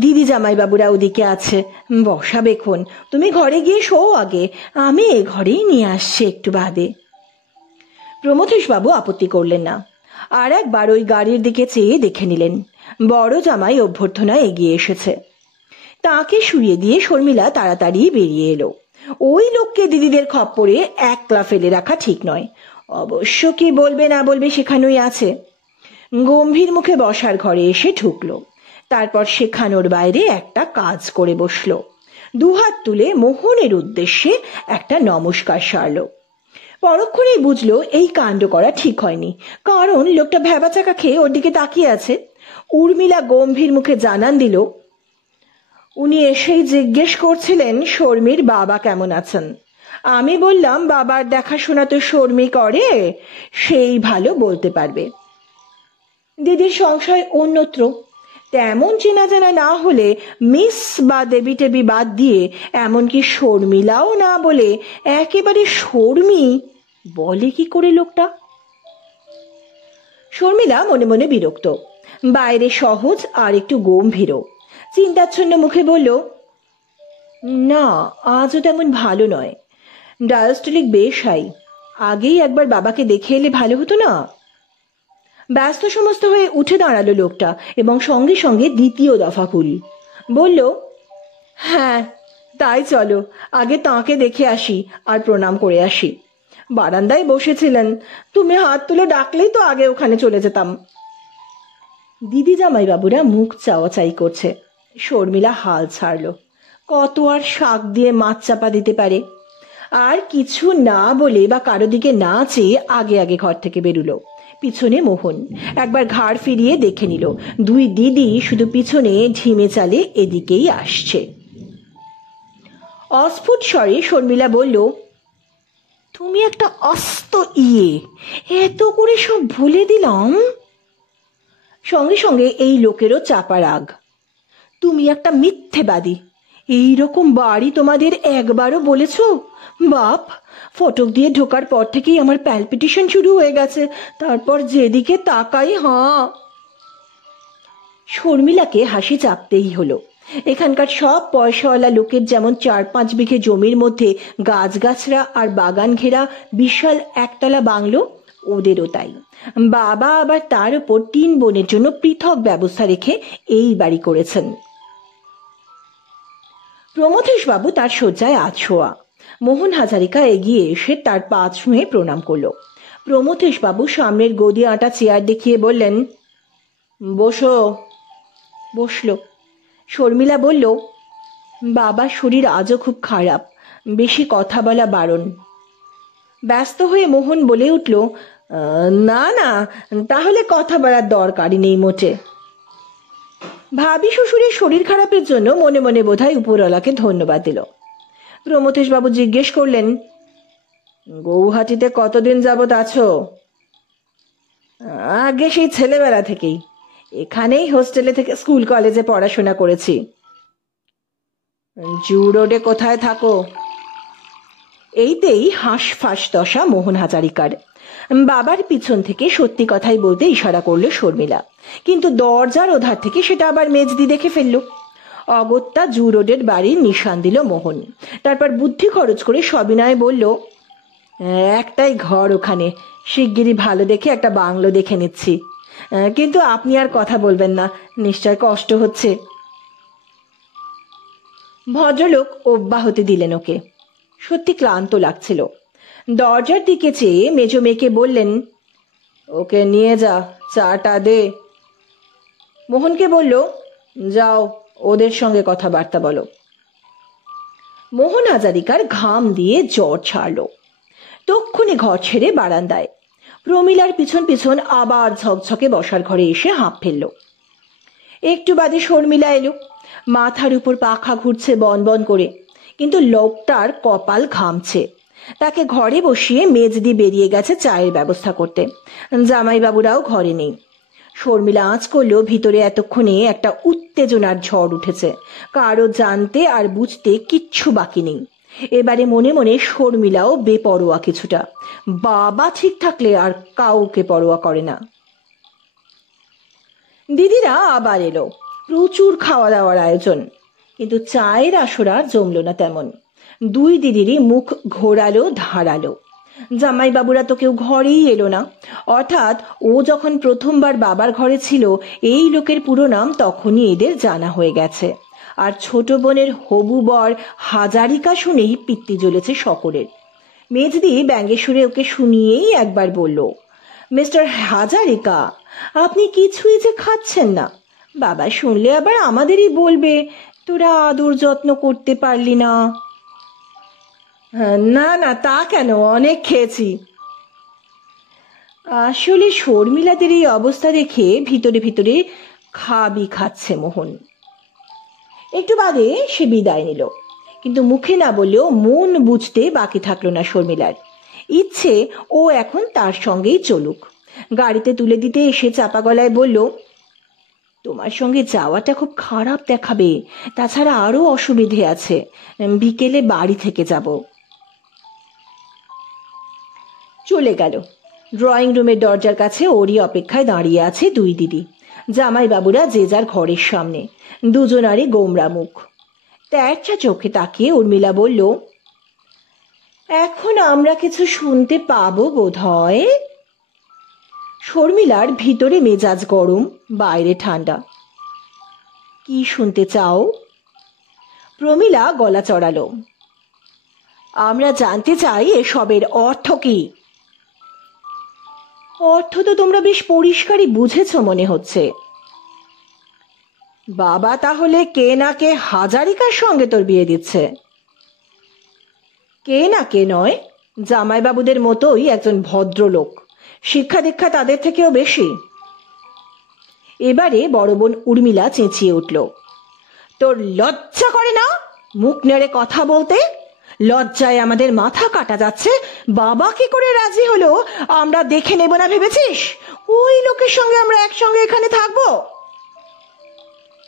দিদি জামাই বাবুরা ওদিকে আছে, বসাবেক্ষণ, তুমি ঘরে গিয়ে শো আগে, আমি এ ঘরেই নিয়ে আসছি একটু বাদে। প্রমথেশ বাবু আপত্তি করলেন না, আর একবার ওই গাড়ির দিকে চেয়ে দেখে নিলেন। বড় জামাই অভ্যর্থনা এগিয়ে এসেছে। তাকে শুইয়ে দিয়ে শর্মিলা তাড়াতাড়ি বেরিয়ে এলো। ওই লোককে দিদিদের খপ্পরে একলা ফেলে রাখা ঠিক নয়। অবশ্য কি বলবে না বলবে সেখানেই আছে। গম্ভীর মুখে বসার ঘরে এসে ঢুকলো। তারপর সেখানোর বাইরে একটা কাজ করে বসলো। দুহাত তুলে মোহনের উদ্দেশ্যে একটা নমস্কার সারল। পরক্ষণেই বুঝলো এই কাণ্ড করা ঠিক হয়নি, কারণ লোকটা ভ্যাবাচাকা খেয়ে ওর দিকে তাকিয়ে আছে। উর্মিলা গম্ভীর মুখে জানান দিল, উনি এসেই জিজ্ঞেস করছিলেন শর্মির বাবা কেমন আছেন। আমি বললাম, বাবার দেখাশোনা তো শর্মি করে, সেই ভালো বলতে পারবে। দিদির সংশয় অন্যত্র। তেমন চেনা জানা না হলে মিস বা দেবী টেবি বাদ দিয়ে এমনকি শর্মিলাও না বলে একেবারে শর্মি বলে কি করে লোকটা? শর্মিলা মনে মনে বিরক্ত, বাইরে সহজ আর একটু গম্ভীরও। চিন্তাচ্ছন্ন মুখে বলল, না, আজও তেমন ভালো নয়, ডায়াস্টলিক বেশ হাই। আগেই একবার বাবাকে দেখে এলে ভালো হতো না? ব্যস্ত সমস্ত হয়ে উঠে দাঁড়ালো লোকটা এবং সঙ্গে সঙ্গে দ্বিতীয় দফা ফুল বলল, হ্যাঁ তাই চলো, আগে তাঁকে দেখে আসি আর প্রণাম করে আসি। বারান্দায় বসেছিলেন, তুমি হাত তুলে ডাকলেই তো আগে ওখানে চলে যেতাম। দিদি জামাই বাবুরা মুখ চাওয়াচাই করছে। শর্মিলা হাল ছাড়লো, কত আর শাক দিয়ে মাছ চাপা দিতে পারে। আর কিছু না বলে বা কারো দিকে না চেয়ে আগে আগে ঘর থেকে বেরুলো। পিছনে মোহন একবার ঘাড় ফিরিয়ে দেখে নিল, 2 দিদি শুধু পিছনে ঝিমে চালে এদিকেই আসছে। অস্ফুট স্বরে শর্মিলা বলল, তুমি একটা অস্ত এত করে সব ভুলে দিলাম। সঙ্গে সঙ্গে এই লোকেরও চাপা রাগ, তুমি একটা মিথ্যেবাদী, এইরকম বাড়ি তোমাদের একবারও বলেছ? বাপ, ফটক দিয়ে ঢোকার পর থেকেই আমার প্যালপিটেশন শুরু হয়ে গেছে, তারপর যেদিকে তাকাই শর্মিলাকে হাসি চাপতেই হলো। এখানকার সব পয়সাওয়ালা লোকের যেমন 4-5 বিঘে জমির মধ্যে গাছগাছরা আর বাগান ঘেরা বিশাল একতলা বাংলো, ওদেরও তাই। বাবা আবার তার উপর 3 বোনের জন্য পৃথক ব্যবস্থা রেখে এই বাড়ি করেছেন। প্রমথেশ বাবু তার শয্যায় আছোয়া। মোহন হাজারিকা এগিয়ে এসে তার পা ছুঁয়ে প্রণাম করল। প্রমথেশ বাবু সামনের গদি আটা চেয়ার দেখিয়ে বললেন, বসো। বসল। শর্মিলা বলল, বাবার শরীর আজও খুব খারাপ, বেশি কথা বলা বারণ। ব্যস্ত হয়ে মোহন বলে উঠল, না না, তাহলে কথা বলার দরকারই নেই মোটে। ভাবি শ্বশুরের শরীর খারাপের জন্য মনে মনে বোধহয় উপরওয়ালাকে ধন্যবাদ দিল। প্রমথেশ বাবু জিজ্ঞেস করলেন, গৌহাটিতে কতদিন যাবত আছো? আগে সেই ছেলেবেলা থেকেই, এখানেই হোস্টেলে থেকে স্কুল কলেজে পড়াশোনা করেছি। জু রোডে কোথায় থাকো? এইতেই হাঁসফাঁস দশা মোহন হাজারিকার। বাবার পিছন থেকে সত্যি কথাই বলতে ইশারা করলো শর্মিলা, কিন্তু দরজার ওধার থেকে সেটা আবার মেজদি দেখে ফেললো। অগত্যা জু রোডের বাড়ির নিশান দিল মোহন। তারপর বুদ্ধি খরচ করে সবিনয়ে বলল, একটাই ঘর ওখানে, শিগগিরই ভালো দেখে একটা বাংলো দেখে নিচ্ছি। কিন্তু আপনি আর কথা বলবেন না, নিশ্চয় কষ্ট হচ্ছে। ভদ্রলোক অব্যাহতি দিলেন ওকে। সত্যি ক্লান্ত লাগছিল। দরজার দিকে চেয়ে মেজো মেয়েকে বললেন, ওকে নিয়ে যা, চাটা দে। মোহনকে বলল, যাও ওদের সঙ্গে কথাবার্তা বলো। মোহন হাজারিকার ঘাম দিয়ে জ্বর ছাড়ল। তক্ষুনি ঘর ছেড়ে বারান্দায়, প্রমীলার পিছন পিছন আবার ঝকঝকে বসার ঘরে এসে হাঁপ ফেলল। একটু বাদে শর্মিলা এলো। মাথার উপর পাখা ঘুরছে বন বন করে, কিন্তু লোকটার কপাল ঘামছে। তাকে ঘরে বসিয়ে মেজদি বেরিয়ে গেছে চায়ের ব্যবস্থা করতে। জামাইবাবুরাও ঘরে নেই। শর্মিলা আঁচ করলেও ভিতরে এতক্ষণে একটা উত্তেজনার ঝড় উঠেছে। কারো জানতে আর বুঝতে কিচ্ছু বাকি নেই। এবারে মনে মনে শর্মিলাও বেপরোয়া কিছুটা। বাবা ঠিক থাকলে আর কাউকে পরোয়া করে না। দিদিরা আবার এলো। প্রচুর খাওয়া দাওয়ার আয়োজন, কিন্তু চায়ের আসর আর জমল না তেমন। দুই দিদিরই মুখ ঘোরালো ধারালো। জামাইবাবুরা তো কেউ ঘরেই এলো না। অর্থাৎ ও যখন প্রথমবার বাবার ঘরে ছিল, এই লোকের পুরো নাম তখনই এদের জানা হয়ে গেছে। আর ছোট বোনের হবু বর হাজারিকা শুনেই পিত্তি জ্বলেছে সকলের। মেজদি ব্যঙ্গে সুরে ওকে শুনিয়েই একবার বলল, মিস্টার হাজারিকা, আপনি কিছুই যে খাচ্ছেন না। বাবা শুনলে আবার আমাদেরই বলবে, তোরা আদর যত্ন করতে পারলি না। না না, তা কেন, অনেক খেয়েছি। আসলে শর্মিলাদের এই অবস্থা দেখে ভিতরে ভিতরে খাবি খাচ্ছে মোহন। একটু বাদে সে বিদায় নিল, কিন্তু মুখে না বললেও মন বুঝতে বাকি থাকলো না শর্মিলার। ইচ্ছে ও এখন তার সঙ্গেই চলুক। গাড়িতে তুলে দিতে এসে চাপা গলায় বলল, তোমার সঙ্গে যাওয়াটা খুব খারাপ দেখাবে, তাছাড়া আরো অসুবিধে আছে, বিকেলে বাড়ি থেকে যাব। চলে গেল। ড্রয়িং রুমের দরজার কাছে ওরই অপেক্ষায় দাঁড়িয়ে আছে দুই দিদি। জামাইবাবুরা যে যার ঘরের সামনে, দুজনারই গোমরা মুখ। তেরচা চোখে তাকিয়ে উর্মিলা বলল, এখন আমরা কিছু শুনতে পাবো বোধ হয়। শর্মিলার ভিতরে মেজাজ গরম, বাইরে ঠান্ডা। কি শুনতে চাও? প্রমীলা গলা চড়ালো, আমরা জানতে চাই এসবের অর্থ কি। অর্থ তো তোমরা বেশ পরিষ্কারই বুঝেছ মনে হচ্ছে। বাবা তাহলে কে না কে হাজারিকার সঙ্গে তোর বিয়ে দিচ্ছে? কে না কে নয়, জামাইবাবুদের মতোই একজন ভদ্রলোক, শিক্ষা দীক্ষা তাদের থেকেও বেশি। এবারে বড় বোন উর্মিলা চেঁচিয়ে উঠল, তোর লজ্জা করে না মুখ নেড়ে কথা বলতে? লজ্জায় আমাদের মাথা কাটা যাচ্ছে। বাবা কি করে রাজি হলো আমরা দেখে নেব না ভেবেছিস? ওই লোকের সঙ্গে আমরা একসঙ্গে এখানে থাকবো?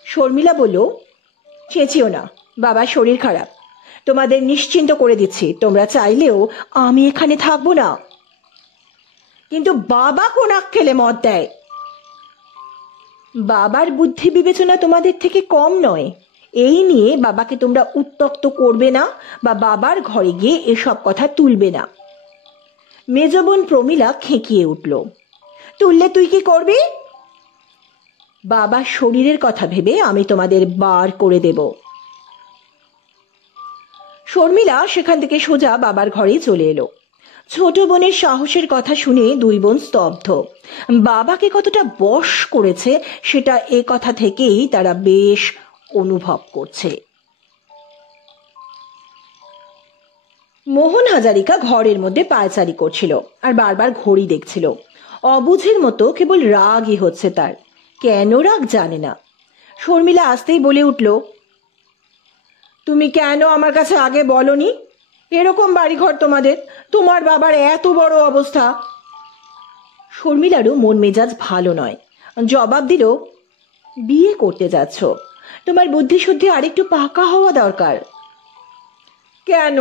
শর্মিলা বলল, চেঁচিও না, বাবার শরীর খারাপ। তোমাদের নিশ্চিন্ত করে দিচ্ছি, তোমরা চাইলেও আমি এখানে থাকবো না। কিন্তু বাবা কোন আক্কেলে মত দেয়? বাবার বুদ্ধি বিবেচনা তোমাদের থেকে কম নয়। এই নিয়ে বাবাকে তোমরা উত্ত্যক্ত করবে না বা বাবার ঘরে গিয়ে এসব কথা তুলবে না। মেজ বোন প্রমীলা খেঁকিয়ে উঠল, তুললে তুই কি করবি? বাবার শরীরের কথা ভেবে আমি তোমাদের বার করে দেব। শর্মিলা সেখান থেকে সোজা বাবার ঘরেই চলে এলো। ছোট বোনের সাহসের কথা শুনে দুই বোন স্তব্ধ। বাবাকে কতটা বশ করেছে সেটা এ কথা থেকেই তারা বেশ অনুভব করছে। মোহন হাজারিকা ঘরের মধ্যে পায়চারি করছিল আর বারবার ঘড়ি দেখছিল। অবুঝের মতো কেবল রাগই হচ্ছে তার। কেন রাগ জানে না। শর্মিলা আসতেই বলে উঠল, তুমি কেন আমার কাছে আগে বলনি? এরকম বাড়িঘর তোমাদের, তোমার বাবার এত বড় অবস্থা। শর্মিলারও মন মেজাজ ভালো নয়। জবাব দিল, বিয়ে করতে যাচ্ছ, তোমার বুদ্ধি শুদ্ধি আরেকটু পাকা হওয়া দরকার। কেন?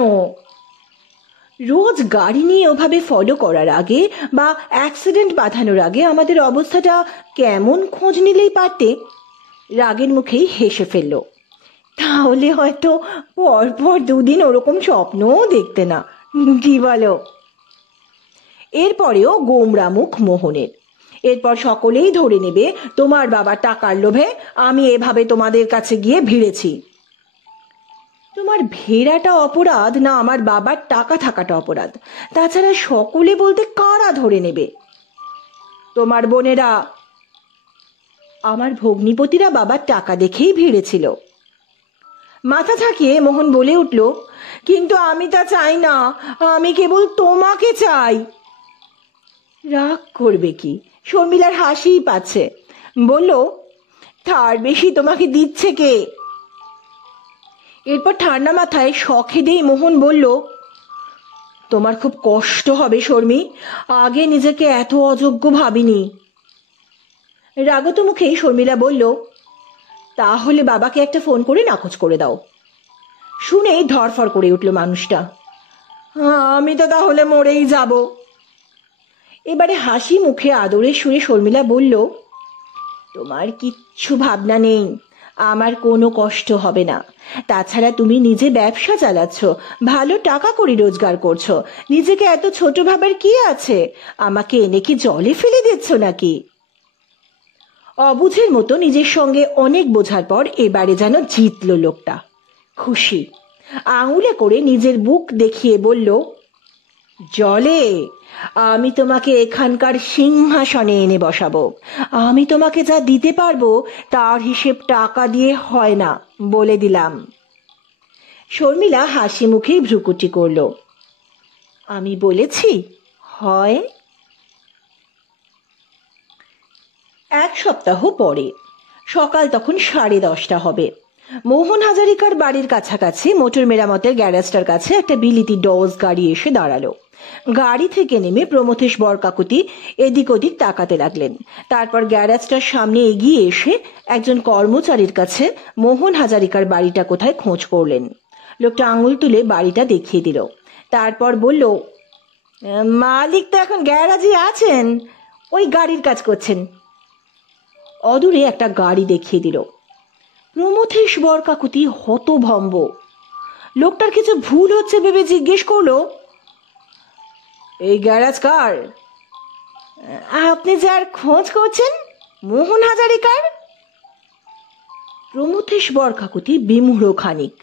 রোজ গাড়ি নিয়ে ওভাবে ফলো করার আগে বা অ্যাক্সিডেন্ট বাঁধানোর আগে আমাদের অবস্থাটা কেমন খোঁজ নিলেই পারতে। রাগের মুখেই হেসে ফেলল। তাহলে হয়তো পরপর দুদিন ওরকম স্বপ্নও দেখতে না, কি বলো? এরপরেও গোমরা মুখ মোহনের। এরপর সকলেই ধরে নেবে তোমার বাবা টাকার লোভে আমি এভাবে তোমাদের কাছে গিয়ে ভিড়েছি। তোমার ভেড়াটা অপরাধ না আমার বাবার টাকা থাকাটা অপরাধ? তাছাড়া সকলে বলতে কারা ধরে নেবে? তোমার বোনেরা। আমার ভগ্নিপতিরা বাবার টাকা দেখেই ভিড়েছিল। মাথা ঝাঁকিয়ে মোহন বলে উঠল, কিন্তু আমি তা চাই না, আমি কেবল তোমাকে চাই। রাগ করবে কি? শর্মিলার হাসিই পাচ্ছে। বলল, তার বেশি তোমাকে দিচ্ছে কে? এরপর ঠান্ডা মাথায় শখে দিয়ে মোহন বলল, তোমার খুব কষ্ট হবে শর্মি, আগে নিজেকে এত অযোগ্য ভাবিনি। রাগত মুখে শর্মিলা বলল, তাহলে বাবাকে একটা ফোন করে নাকচ করে দাও। শুনে ধরফর করে উঠল মানুষটা। আমি তো তাহলে মরেই যাব। এবারে হাসি মুখে আদরের সুরে শর্মিলা বলল, তোমার কিচ্ছু ভাবনা নেই, আমার কোনো কষ্ট হবে না। তাছাড়া তুমি নিজে ব্যবসা চালাচ্ছ, ভালো টাকা করে রোজগার করছো, নিজেকে এত ছোট ভাবার কি আছে? আমাকে এনে কি জলে ফেলে দিচ্ছ নাকি? অবুঝের মতো নিজের সঙ্গে অনেক বোঝার পর এবারে যেন জিতল লোকটা। খুশি আঙুলে করে নিজের বুক দেখিয়ে বলল, জলে? আমি তোমাকে এখানকার সিংহাসনে এনে বসাবো। আমি তোমাকে যা দিতে পারবো তার হিসেব টাকা দিয়ে হয় না, বলে দিলাম। শর্মিলা হাসি মুখেই ভ্রুকুটি করল। আমি বলেছি হয়। এক সপ্তাহ পরে সকাল তখন 10:30 হবে। মোহন হাজারিকার বাড়ির কাছাকাছি মোটর মেরামতের গ্যারেজটার কাছে একটা বিলিতি ডজ গাড়ি এসে দাঁড়ালো। গাড়ি থেকে নেমে প্রমথেশ বরকাকুতি এদিক ওদিক তাকাতে লাগলেন। তারপর গ্যারেজটার সামনে এগিয়ে এসে একজন কর্মচারীর কাছে মোহন হাজারিকার বাড়িটা কোথায় খোঁজ করলেন। লোকটা আঙুল তুলে বাড়িটা দেখিয়ে দিল। তারপর বলল, মালিক তো এখন গ্যারাজে আছেন, ওই গাড়ির কাজ করছেন। অদূরে একটা গাড়ি দেখিয়ে দিল। প্রমথেশ বরকাকুতি হতভম্ব। লোকটার কিছু ভুল হচ্ছে ভেবে জিজ্ঞেস করলো, এই গ্যারাজ কার? আপনি যার খোঁজ করছেন, মোহন হাজারিকার। প্রমথেশ বরকাকুতি বিমূঢ় খানিক।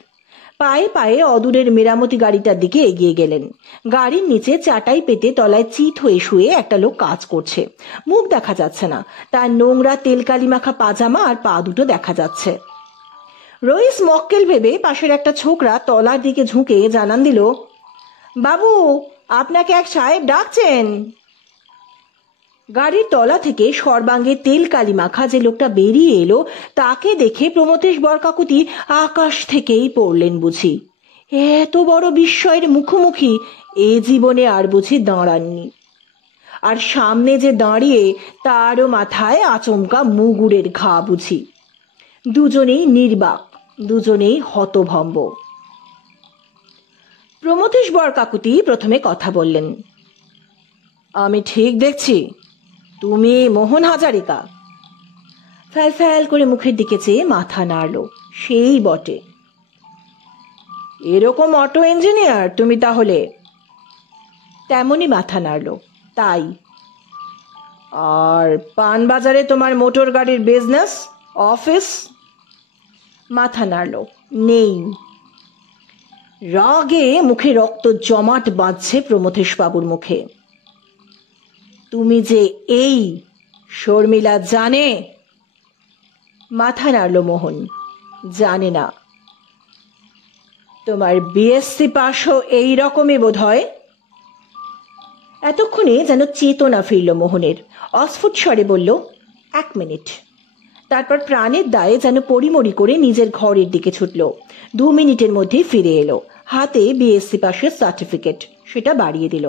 পায়ে পায়ে অদূরের মেরামতি গাড়িটার দিকে এগিয়ে গেলেন। গাড়ির নিচে চাটাই পেতে তলায় চিত হয়ে শুয়ে একটা লোক কাজ করছে। মুখ দেখা যাচ্ছে না, তার নোংরা তেলকালি মাখা পাজামা আর পা দুটো দেখা যাচ্ছে। রইস মক্কেল ভেবে পাশের একটা ছোকরা তলার দিকে ঝুঁকে জানান দিল, বাবু, আপনাকে এক সাহেব ডাকছেন। গাড়ির তলা থেকে সর্বাঙ্গে তেল কালি মাখা যে লোকটা বেরিয়ে এলো তাকে দেখে প্রমথেশ বরকাকুতি আকাশ থেকেই পড়লেন বুঝি। এত বড় বিস্ময়ের মুখোমুখি এ জীবনে আর বুঝি দাঁড়াননি। আর সামনে যে দাঁড়িয়ে তারও মাথায় আচমকা মুগুরের ঘা বুঝি। দুজনেই নির্বাক, দুজনেই হতভম্ব। প্রমথেশ বরকাকুতি প্রথমে কথা বললেন, আমি ঠিক দেখছি তুমি মোহন হাজারিকা? ফ্যাল ফ্যাল করে মুখের দিকে চেয়ে মাথা নাড়ল, সেই বটে। এরকম অটো ইঞ্জিনিয়ার তুমি তাহলে? তেমনই মাথা নাড়ল, তাই। আর পানবাজারে তোমার মোটর গাড়ির বিজনেস, অফিস? মাথা নাড়ল, নেই। রাগে মুখে রক্ত জমাট বাঁধছে প্রমথেশ বাবুর মুখে। তুমি যে এই শর্মিলা জানে? মাথা নাড়ল মোহন, জানে না। তোমার বিএসসি পাশও এই রকমই বোধ হয়। এতক্ষণে যেন চেতনা ফিরল মোহনের। অস্ফুট স্বরে বলল, 1 মিনিট। তারপর প্রাণের দায়ে যেন পরিমরি করে নিজের ঘরের দিকে ছুটল। 2 মিনিটের মধ্যে ফিরে এলো, হাতে বিএসসি পাশের সার্টিফিকেট, সেটা বাড়িয়ে দিল।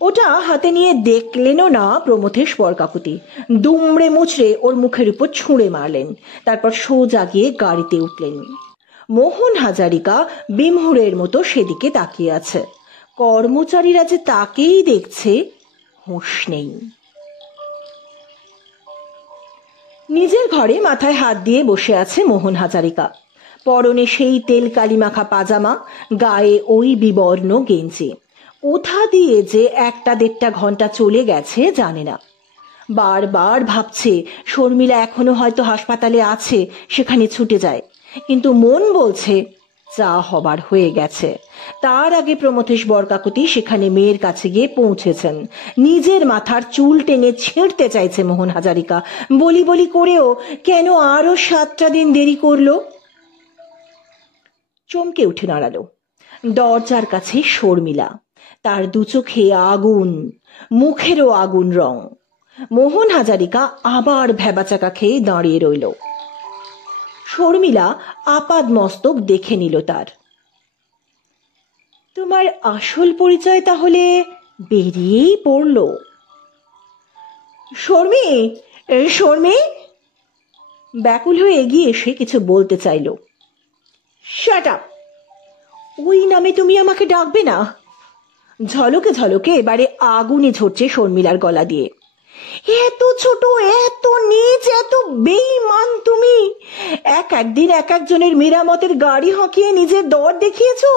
ওটা হাতে নিয়ে দেখলেনও না প্রমথেশ বরকাকুতি। দুমড়ে মুচড়ে ওর মুখের উপর ছুঁড়ে মারলেন, তারপর সোজা গিয়ে গাড়িতে উঠলেন। মোহন হাজারিকা বিমহুরের মতো সেদিকে তাকিয়ে আছে। কর্মচারীরা যে তাকেই দেখছে, হুঁশ নেই। নিজের ঘরে মাথায় হাত দিয়ে বসে আছে মোহন হাজারিকা। পরনে সেই তেল কালি মাখা পাজামা, গায়ে ওই বিবর্ণ গেঞ্জি। কোথা দিয়ে যে 1-1.5 ঘন্টা চলে গেছে জানে না। বারবার ভাবছে শর্মিলা এখনো হয়তো হাসপাতালে আছে, সেখানে ছুটে যায়। কিন্তু মন বলছে যা হবার হয়ে গেছে। তার আগে প্রমথেশ বরকাকুতি সেখানে মেয়ের কাছে গিয়ে পৌঁছেছেন। নিজের মাথার চুল টেনে ছিঁড়তে চাইছে মোহন হাজারিকা। বলি বলি করেও কেন আরো 7টা দিন দেরি করলো। চমকে উঠে দাঁড়ালো। দরজার কাছে শর্মিলা, তার দু চোখে আগুন, মুখেরও আগুন রং। মোহন হাজারিকা আবার ভ্যাবাচাকা খেয়ে দাঁড়িয়ে রইল। শর্মিলা আপাদ মস্তক দেখে নিল তার। তোমার আসল পরিচয় তাহলে বেরিয়েই পড়ল। শর্মি, শর্মি! ব্যাকুল হয়ে এগিয়ে এসে কিছু বলতে চাইল। Shut up! ওই নামে তুমি আমাকে ডাকবে না। ঝলকে ঝলকে এবারে আগুনে ঝরছে শর্মিলার গলা দিয়ে। এত ছোট, এত নীচ, এত বেঈমান তুমি! একদিন একজনের মেরামতের গাড়ি হাঁকিয়ে নিজের দর দেখিয়েছো।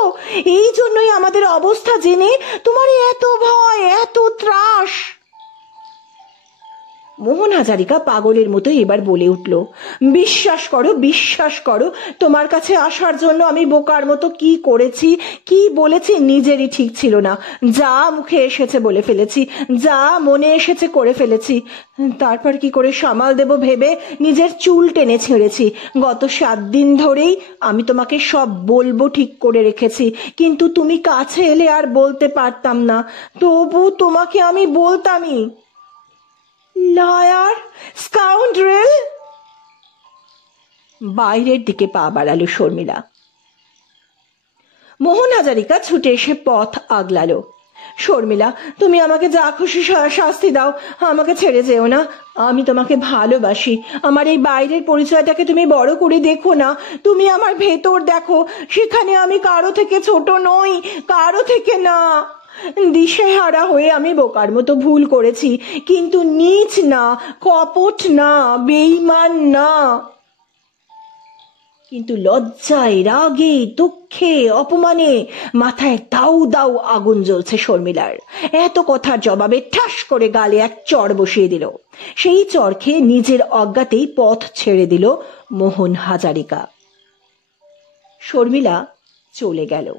এই জন্যই আমাদের অবস্থা জেনে তোমার এত ভয়, এত ত্রাস। মোহন হাজারিকা পাগলের মতো এবার বলে উঠল, বিশ্বাস করো, বিশ্বাস করো, তোমার কাছে আসার জন্য আমি বোকার মতো কি করেছি, কি বলেছি নিজেরই ঠিক ছিল না। যা মুখে এসেছে বলে ফেলেছি, যা মনে এসেছে করে ফেলেছি। তারপর কি করে সামাল দেব ভেবে নিজের চুল টেনে ছিঁড়েছি। গত 7 দিন ধরেই আমি তোমাকে সব বলবো ঠিক করে রেখেছি, কিন্তু তুমি কাছে এলে আর বলতে পারতাম না। তবু তোমাকে আমি বলতামই। Liar, scoundrel! বাইরের দিকে পা বাড়ালো শর্মিলা। মোহন হাজারিকা ছুটে এসে পথ আগলালো। শর্মিলা, তুমি আমাকে যা খুশি শাস্তি দাও, আমাকে ছেড়ে যেও না। আমি তোমাকে ভালোবাসি। আমার এই বাইরের পরিচয়টাকে তুমি বড় করে দেখো না, তুমি আমার ভেতর দেখো। সেখানে আমি কারো থেকে ছোট নই, কারো থেকে না। দিশেহারা হয়ে আমি বোকার মতো ভুল করেছি, কিন্তু নীচ না, কপট না, বেঈমান না। কিন্তু লজ্জায়, রাগে, দুঃখে, অপমানে মাথায় দাউ দাউ আগুন জ্বলছে শর্মিলার। এত কথার জবাবে ঠাস করে গালে এক চড় বসিয়ে দিল। সেই চড় খেয়ে নিজের অজ্ঞাতেই পথ ছেড়ে দিল মোহন হাজারিকা। শর্মিলা চলে গেল।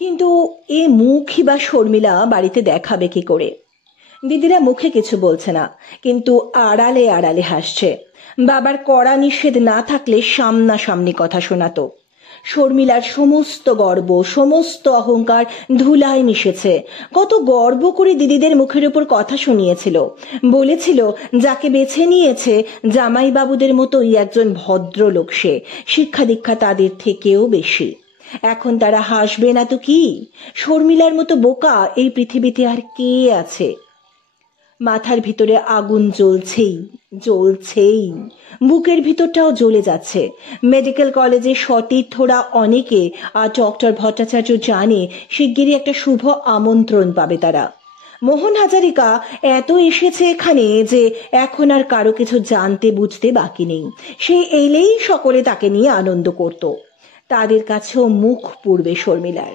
কিন্তু এ মুখই বা শর্মিলা বাড়িতে দেখাবে কি করে? দিদিরা মুখে কিছু বলছে না, কিন্তু আড়ালে আড়ালে হাসছে। বাবার কড়া নিষেধ না থাকলে সামনাসামনি কথা শোনাতো। শর্মিলার সমস্ত গর্ব, সমস্ত অহংকার ধুলায় মিশেছে। কত গর্ব করে দিদিদের মুখের উপর কথা শুনিয়েছিল। বলেছিল যাকে বেছে নিয়েছে জামাই বাবুদের মতোই একজন ভদ্রলোক সে, শিক্ষা দীক্ষা তাদের থেকেও বেশি। এখন তারা হাসবে না তো কি? শর্মিলার মতো বোকা এই পৃথিবীতে আর কে আছে? মাথার ভিতরে আগুন জ্বলছেই, জ্বলছেই। বুকের ভিতরটাও জ্বলে যাচ্ছে। মেডিকেল কলেজে সতীর্থরা অনেকে, আর ডক্টর ভট্টাচার্য জানে শিগগিরই একটা শুভ আমন্ত্রণ পাবে তারা। মোহন হাজারিকা এত এসেছে এখানে যে এখন আর কারো কিছু জানতে বুঝতে বাকি নেই। সে এলেই সকলে তাকে নিয়ে আনন্দ করত। তাদের কাছেও মুখ পুড়বে শর্মিলার।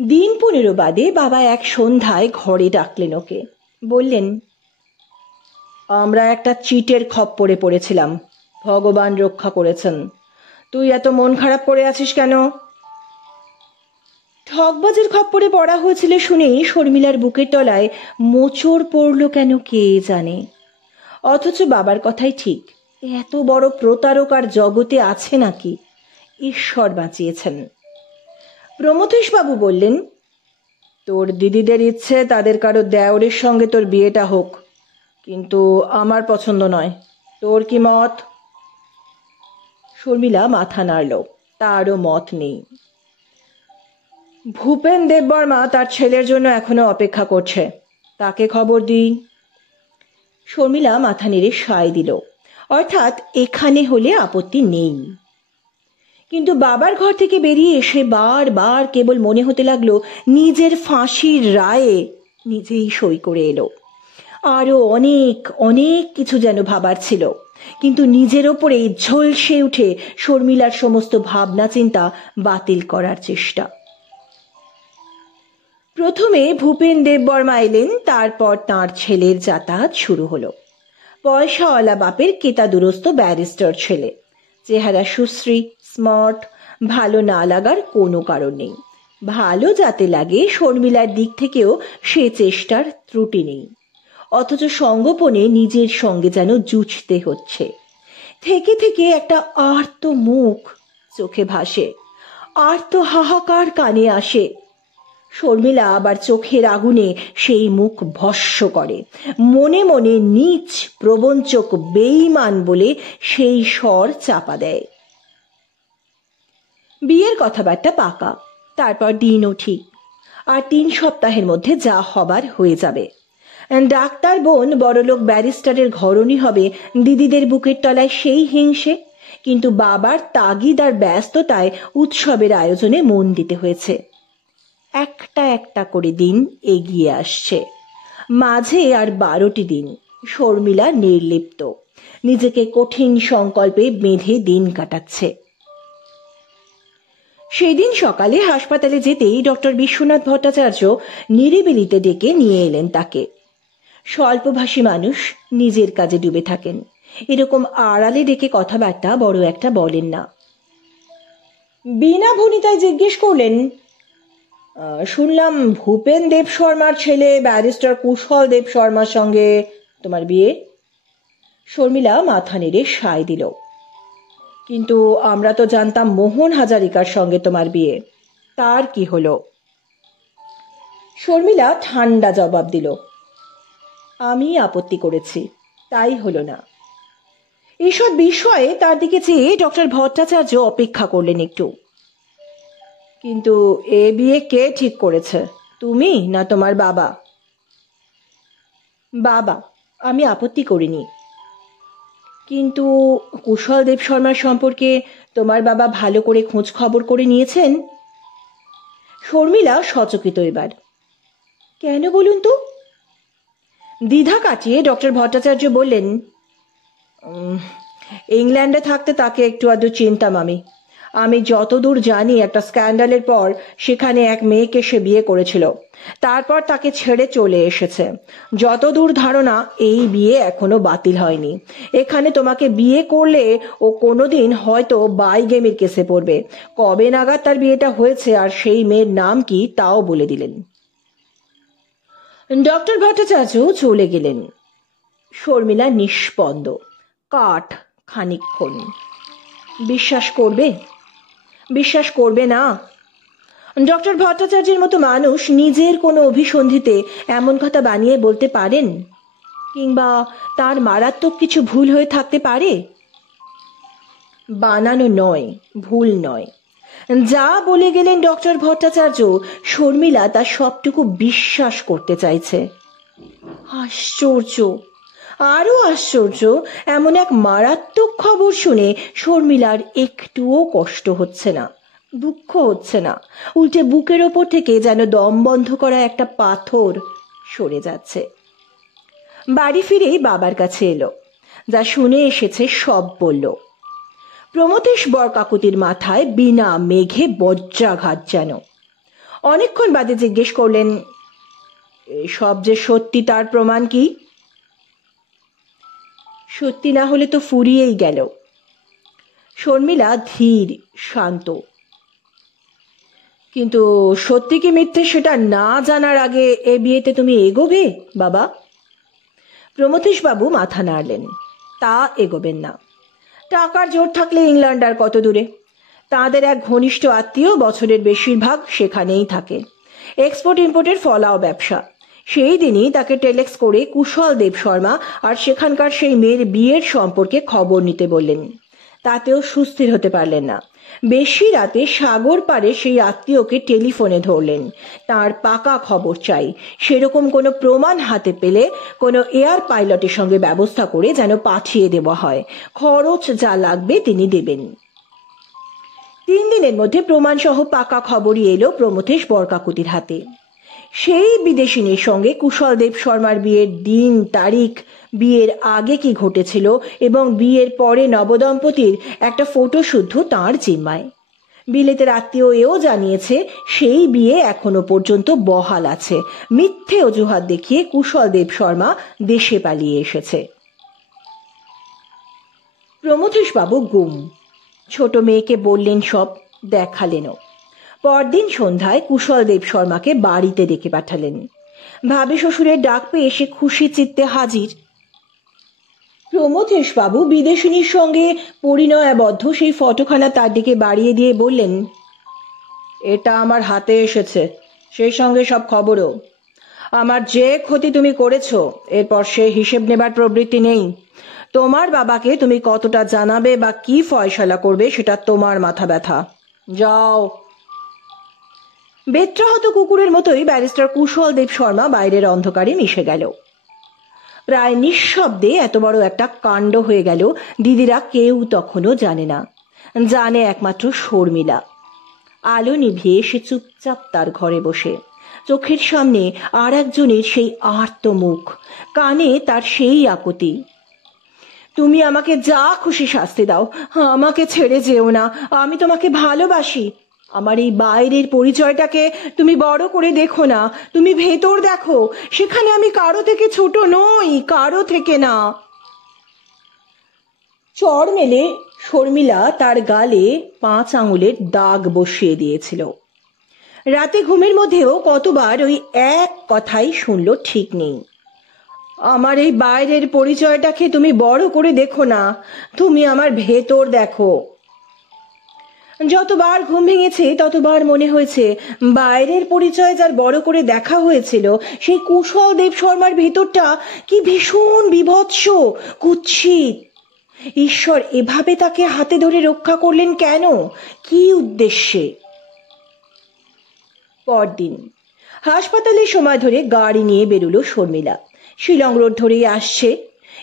দিন 15 বাদে বাবা এক সন্ধ্যায় ঘরে ডাকলেন ওকে। বললেন, আমরা একটা চিটের খপ্পরে পড়েছিলাম, ভগবান রক্ষা করেছেন। তুই এত মন খারাপ করে আছিস কেন? ঠকবাজের খপ্পরে পড়া হয়েছিল শুনেই শর্মিলার বুকের তলায় মোচড় পড়ল কেন কে জানে। অথচ বাবার কথাই ঠিক, এত বড় প্রতারক আর জগতে আছে নাকি? ঈশ্বর বাঁচিয়েছেন। প্রমথেশ বাবু বললেন, তোর দিদিদের ইচ্ছে তাদের কারো দেওরের সঙ্গে তোর বিয়েটা হোক, কিন্তু আমার পছন্দ নয়। তোর কি মত? শর্মিলা মাথা নাড়ল, তারও মত নেই। ভূপেন দেববর্মা তার ছেলের জন্য এখনো অপেক্ষা করছে, তাকে খবর দিন। শর্মিলা মাথা নেড়ে সায় দিল, অর্থাৎ এখানে হলে আপত্তি নেই। কিন্তু বাবার ঘর থেকে বেরিয়ে এসে বারবার কেবল মনে হতে লাগলো নিজের ফাঁসির রায়ে নিজেই সই করে এলো। আরো অনেক অনেক কিছু যেন ভাবার ছিল, কিন্তু নিজের ওপরেই ঝলসে উঠে শর্মিলার সমস্ত ভাবনা চিন্তা বাতিল করার চেষ্টা। প্রথমে ভূপেন দেববর্মা এলেন, তারপর তাঁর ছেলের যাতায়াত শুরু হলো। পয়সাওয়ালা বাপের কেতাদুরস্ত ব্যারিস্টার ছেলে, চেহারা সুশ্রী, স্মার্ট, ভালো না লাগার কোনো কারণ নেই। ভালো যাতে লাগে শর্মিলার দিক থেকেও সে চেষ্টার ত্রুটি নেই, অথচ সঙ্গোপনে নিজের সঙ্গে যেন জুঝতে হচ্ছে। থেকে থেকে একটা আর্ত মুখ চোখে ভাসে, আর্ত হাহাকার কানে আসে। শর্মিলা আবার চোখের আগুনে সেই মুখ ভস্ম করে, মনে মনে নীচ, প্রবঞ্চক, বেঈমান বলে সেই স্বর চাপা দেয়। বিয়ের কথাবার্তা পাকা, তারপর দিনও ঠিক, আর 3 সপ্তাহের মধ্যে যা হবার হয়ে যাবে। ডাক্তার বোন বড়লোক ব্যারিস্টারের ঘরণী হবে দিদিদের বুকের তলায় সেই হিংসে, কিন্তু বাবার তাগিদ আর ব্যস্ততায় উৎসবের আয়োজনে মন দিতে হয়েছে। একটা একটা করে দিন এগিয়ে আসছে, মাঝে আর 12টি দিন শর্মিলা নির্লিপ্ত, নিজেকে কঠিন সংকল্পে বেঁধে দিন কাটাচ্ছে। সেদিন সকালে হাসপাতালে যেতেই ডক্টর বিশ্বনাথ ভট্টাচার্য নিরিবিলিতে ডেকে নিয়ে এলেন তাকে। স্বল্পভাষী মানুষ, নিজের কাজে ডুবে থাকেন, এরকম আড়ালে ডেকে কথাবার্তা বড় একটা বলেন না। বিনা ভনিতায় জিজ্ঞেস করলেন, শুনলাম ভূপেন দেব শর্মার ছেলে ব্যারিস্টার কুশল দেব শর্মার সঙ্গে তোমার বিয়ে? শর্মিলা মাথা নেড়ে সায় দিল। কিন্তু আমরা তো জানতাম মোহন হাজারিকার সঙ্গে তোমার বিয়ে, তার কি হলো? শর্মিলা ঠান্ডা জবাব দিল, আমি আপত্তি করেছি, তাই হলো না। এসব বিষয়ে তার দিকে চেয়ে ডক্টর ভট্টাচার্য অপেক্ষা করলেন একটু। কিন্তু এ বিয়ে কে ঠিক করেছে, তুমি না তোমার বাবা? বাবা, আমি আপত্তি করিনি। কিন্তু কুশল দেব শর্মার সম্পর্কে তোমার বাবা ভালো করে খোঁজ খবর করে নিয়েছেন? শর্মিলা সচকিত এবার। কেন বলুন তো? দ্বিধা কাটিয়ে ডক্টর ভট্টাচার্য বললেন, ইংল্যান্ডে থাকতে তাকে একটু আধটু চিনতাম আমি যতদূর জানি একটা স্ক্যান্ডালের পর সেখানে এক মেয়েকে সে বিয়ে করেছিল, তারপর তাকে ছেড়ে চলে এসেছে। যতদূর ধারণা এই বিয়ে এখনো বাতিল হয়নি। এখানে তোমাকে বিয়ে করলে ও কোনোদিন হয়তো বাইগেমির কেসে পড়বে। কবে নাগাদ তার বিয়েটা হয়েছে আর সেই মেয়ের নাম কি তাও বলে দিলেন। ডক্টর ভট্টাচার্য চলে গেলেন। শর্মিলা নিষ্পন্দ, কাঠ খানিকক্ষণ। বিশ্বাস করবে? বিশ্বাস করবে না? ডক্টর ভট্টাচার্যের মতো মানুষ নিজের কোনো অভিসন্ধিতে এমন কথা বানিয়ে বলতে পারেন? কিংবা তার মারাত্মক কিছু ভুল হয়ে থাকতে পারে? বানানো নয়, ভুল নয়, যা বলে গেলেন ডক্টর ভট্টাচার্য, শর্মিলা তা সবটুকু বিশ্বাস করতে চাইছে। আশ্চর্য, আরো আশ্চর্য, এমন এক মারাত্মক খবর শুনে শর্মিলার একটুও কষ্ট হচ্ছে না, দুঃখ হচ্ছে না। উল্টে বুকের ওপর থেকে যেন দম বন্ধ করা একটা পাথর সরে যাচ্ছে। বাড়ি ফিরেই বাবার কাছে এলো, যা শুনে এসেছে সব বলল। প্রমথেশ বরকাকুতির মাথায় বিনা মেঘে বজ্রাঘাত যেন। অনেকক্ষণ বাদে জিজ্ঞেস করলেন, সব যে সত্যি তার প্রমাণ কি? সত্যি না হলে তো ফুরিয়েই গেল। শর্মিলা ধীর, শান্ত। কিন্তু সত্যি কি মিথ্যে সেটা না জানার আগে এ বিয়েতে তুমি এগোবে বাবা? প্রমথেশ বাবু মাথা নাড়লেন। তা এগোবেন না। টাকার জোর থাকলে ইংল্যান্ড আর কত দূরে। তাঁদের এক ঘনিষ্ঠ আত্মীয় বছরের বেশিরভাগ সেখানেই থাকে। এক্সপোর্ট ইম্পোর্টের ফলাও ব্যবসা। সেই দিনই তাকে টেলেক্স করে কুশল দেব শর্মা আর সেখানকার সেই মেয়ের বিয়ের সম্পর্কে খবর নিতে বললেন। তাতেও সুস্থির হতে পারলেন না। বেশি রাতে সাগর পাড়ে সেই আত্মীয়কে টেলিফোনে ধরলেন। তার পাকা খবর চাই। সেরকম কোনো প্রমাণ হাতে পেলে কোনো এয়ার পাইলটের সঙ্গে ব্যবস্থা করে যেন পাঠিয়ে দেওয়া হয়। খরচ যা লাগবে তিনি দেবেন। 3 দিনের মধ্যে প্রমাণ সহ পাকা খবরই এলো প্রমথেশ বরকাকুতির হাতে। সেই বিদেশিনীর সঙ্গে কুশল দেব শর্মার বিয়ের দিন, তারিখ, বিয়ের আগে কি ঘটেছিল এবং বিয়ের পরে নবদম্পতির একটা ফটো শুদ্ধ তাঁর জিম্মায়। বিলেতের আত্মীয় এও জানিয়েছে সেই বিয়ে এখনো পর্যন্ত বহাল আছে। মিথ্যে অজুহাত দেখিয়ে কুশল দেব শর্মা দেশে পালিয়ে এসেছে। প্রমথেশ বাবু গুম। ছোট মেয়েকে বললেন সব, দেখালেনও। পরদিন সন্ধ্যায় কুশল দেব শর্মাকে বাড়িতে ডেকে পাঠালেন। ভাবি শ্বশুরের ডাক পেয়ে এসে খুশি চিত্তে হাজির। প্রমথেশ বাবু বিদেশিনীর সঙ্গে পরিণয়াবদ্ধ সেই ফটোখানা তার দিকে বাড়িয়ে দিয়ে বললেন, এটা আমার হাতে এসেছে, সেই সঙ্গে সব খবরও। আমার যে ক্ষতি তুমি করেছ এরপর সে হিসেব নেবার প্রবৃত্তি নেই। তোমার বাবাকে তুমি কতটা জানাবে বা কি ফয়সালা করবে সেটা তোমার মাথা ব্যথা। যাও। বেত্রাহত কুকুরের মতোই ব্যারিস্টার কুশল দেব শর্মা বাইরের অন্ধকারে মিশে গেল। প্রায় নিঃশব্দে এত বড় একটা কাণ্ড হয়ে গেল দিদিরা কেউ তখনও জানে না। জানে একমাত্র শর্মিলা। আলো নিভিয়ে সে চুপচাপ তার ঘরে বসে, চোখের সামনে আর একজনের সেই আর্ত মুখ, কানে তার সেই আকুতি, তুমি আমাকে যা খুশি শাস্তি দাও, আমাকে ছেড়ে যেও না, আমি তোমাকে ভালোবাসি। আমার এই বাইরের পরিচয়টাকে তুমি বড় করে দেখো না, তুমি ভেতর দেখো, সেখানে আমি কারো থেকে ছোট নই, কারো থেকে না। চড় মেলে শর্মিলা তার গালে 5 আঙুলের দাগ বসিয়ে দিয়েছিল। রাতে ঘুমের মধ্যেও কতবার ওই এক কথাই শুনল ঠিক নেই। আমার এই বাইরের পরিচয়টাকে তুমি বড় করে দেখো না, তুমি আমার ভেতর দেখো। যতবার ঘুম ভেঙেছে ততবার মনে হয়েছে বাইরের পরিচয় যার বড় করে দেখা হয়েছিল সেই কুশল দেব শর্মার ভেতরটা কি ভীষণ বিভৎস, কুৎসিত। ঈশ্বর এভাবে তাকে হাতে ধরে রক্ষা করলেন কেন, কি উদ্দেশ্যে? পরদিন হাসপাতালে সময় ধরে গাড়ি নিয়ে বেরোলো শর্মিলা। শিলং রোড ধরেই আসছে,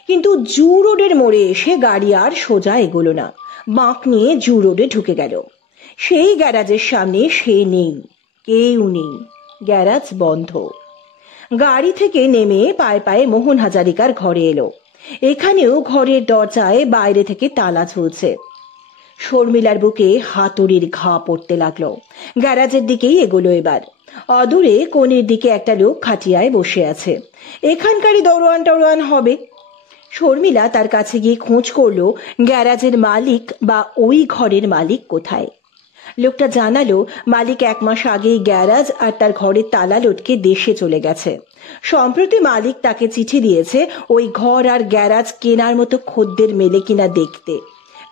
কিন্তু জু রোডের মোড়ে এসে গাড়ি আর সোজা এগোলো না, বাঁক নিয়ে জু রোডে ঢুকে গেল। সেই গ্যারাজের সামনে সে নেই, কেউ নেই, গ্যারাজ বন্ধ। গাড়ি থেকে নেমে পায়ে পায়ে মোহন হাজারিকার ঘরে এলো। এখানেও ঘরের দরজায় বাইরে থেকে তালা ঝুলছে। শর্মিলার বুকে হাতুড়ির ঘা পড়তে লাগলো। গ্যারাজের দিকেই এগোলো এবার। অদূরে কোণের দিকে একটা লোক খাটিয়ায় বসে আছে, এখানকারই দরোয়ান টরোয়ান হবে। শর্মিলা তার কাছে গিয়ে খোঁজ করলো গ্যারাজের মালিক বা ওই ঘরের মালিক কোথায়। লোকটা জানালো মালিক 1 মাস আগেই গ্যারাজ আর তার ঘরের তালা লটকে দেশে চলে গেছে। সম্প্রতি মালিক তাকে চিঠি দিয়েছে ওই ঘর আর গ্যারাজ কেনার মতো খদ্দের মেলে কিনা দেখতে,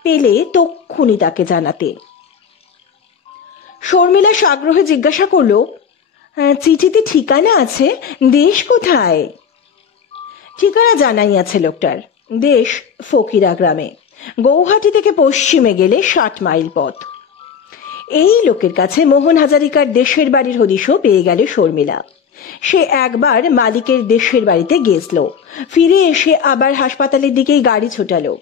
পেলে তক্ষুনি তাকে জানাতে। শর্মিলা সাগ্রহে জিজ্ঞাসা করলো, চিঠিতে ঠিকানা আছে? দেশ কোথায়? ঠিকানা জানাই আছে লোকটার। দেশ ফকিরা গ্রামে, গৌহাটি থেকে পশ্চিমে গেলে 60 মাইল পথ। এই লোকের কাছে মোহন হাজারিকার দেশের বাড়ির হদিশও পেয়ে গেল শর্মিলা। সে একবার মালিকের দেশের বাড়িতে গেছিল, ফিরে এসে আবার হাসপাতালের দিকেই গাড়ি ছোটালো।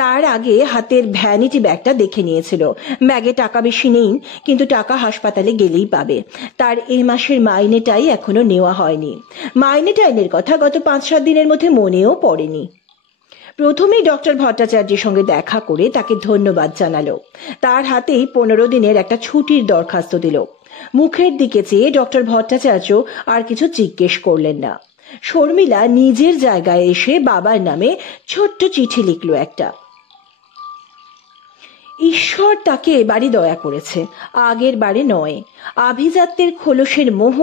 তার আগে হাতের ভ্যানিটি ব্যাগটা দেখে নিয়েছিল। ব্যাগে টাকা বেশি নেই, কিন্তু টাকা হাসপাতালে গেলেই পাবে। তার এই মাসের মাইনেটাই এখনো নেওয়া হয়নি। মাইনে টাইনের কথা গত 5-7 দিনের মধ্যে মনেও পড়েনি। প্রথমেই ডক্টর ভট্টাচার্যের সঙ্গে দেখা করে তাকে ধন্যবাদ জানালো। তার হাতেই 15 দিনের একটা ছুটির দরখাস্ত দিল। মুখের দিকে চেয়ে ডক্টর ভট্টাচার্য আর কিছু জিজ্ঞেস করলেন না। শর্মিলা নিজের জায়গায় এসে বাবার নামে ছোট্ট চিঠি লিখলো একটা। ঈশ্বর তাকে এবারই দয়া করেছে, আগের বারে নয়। আভিজাত্যের খোলসের মোহ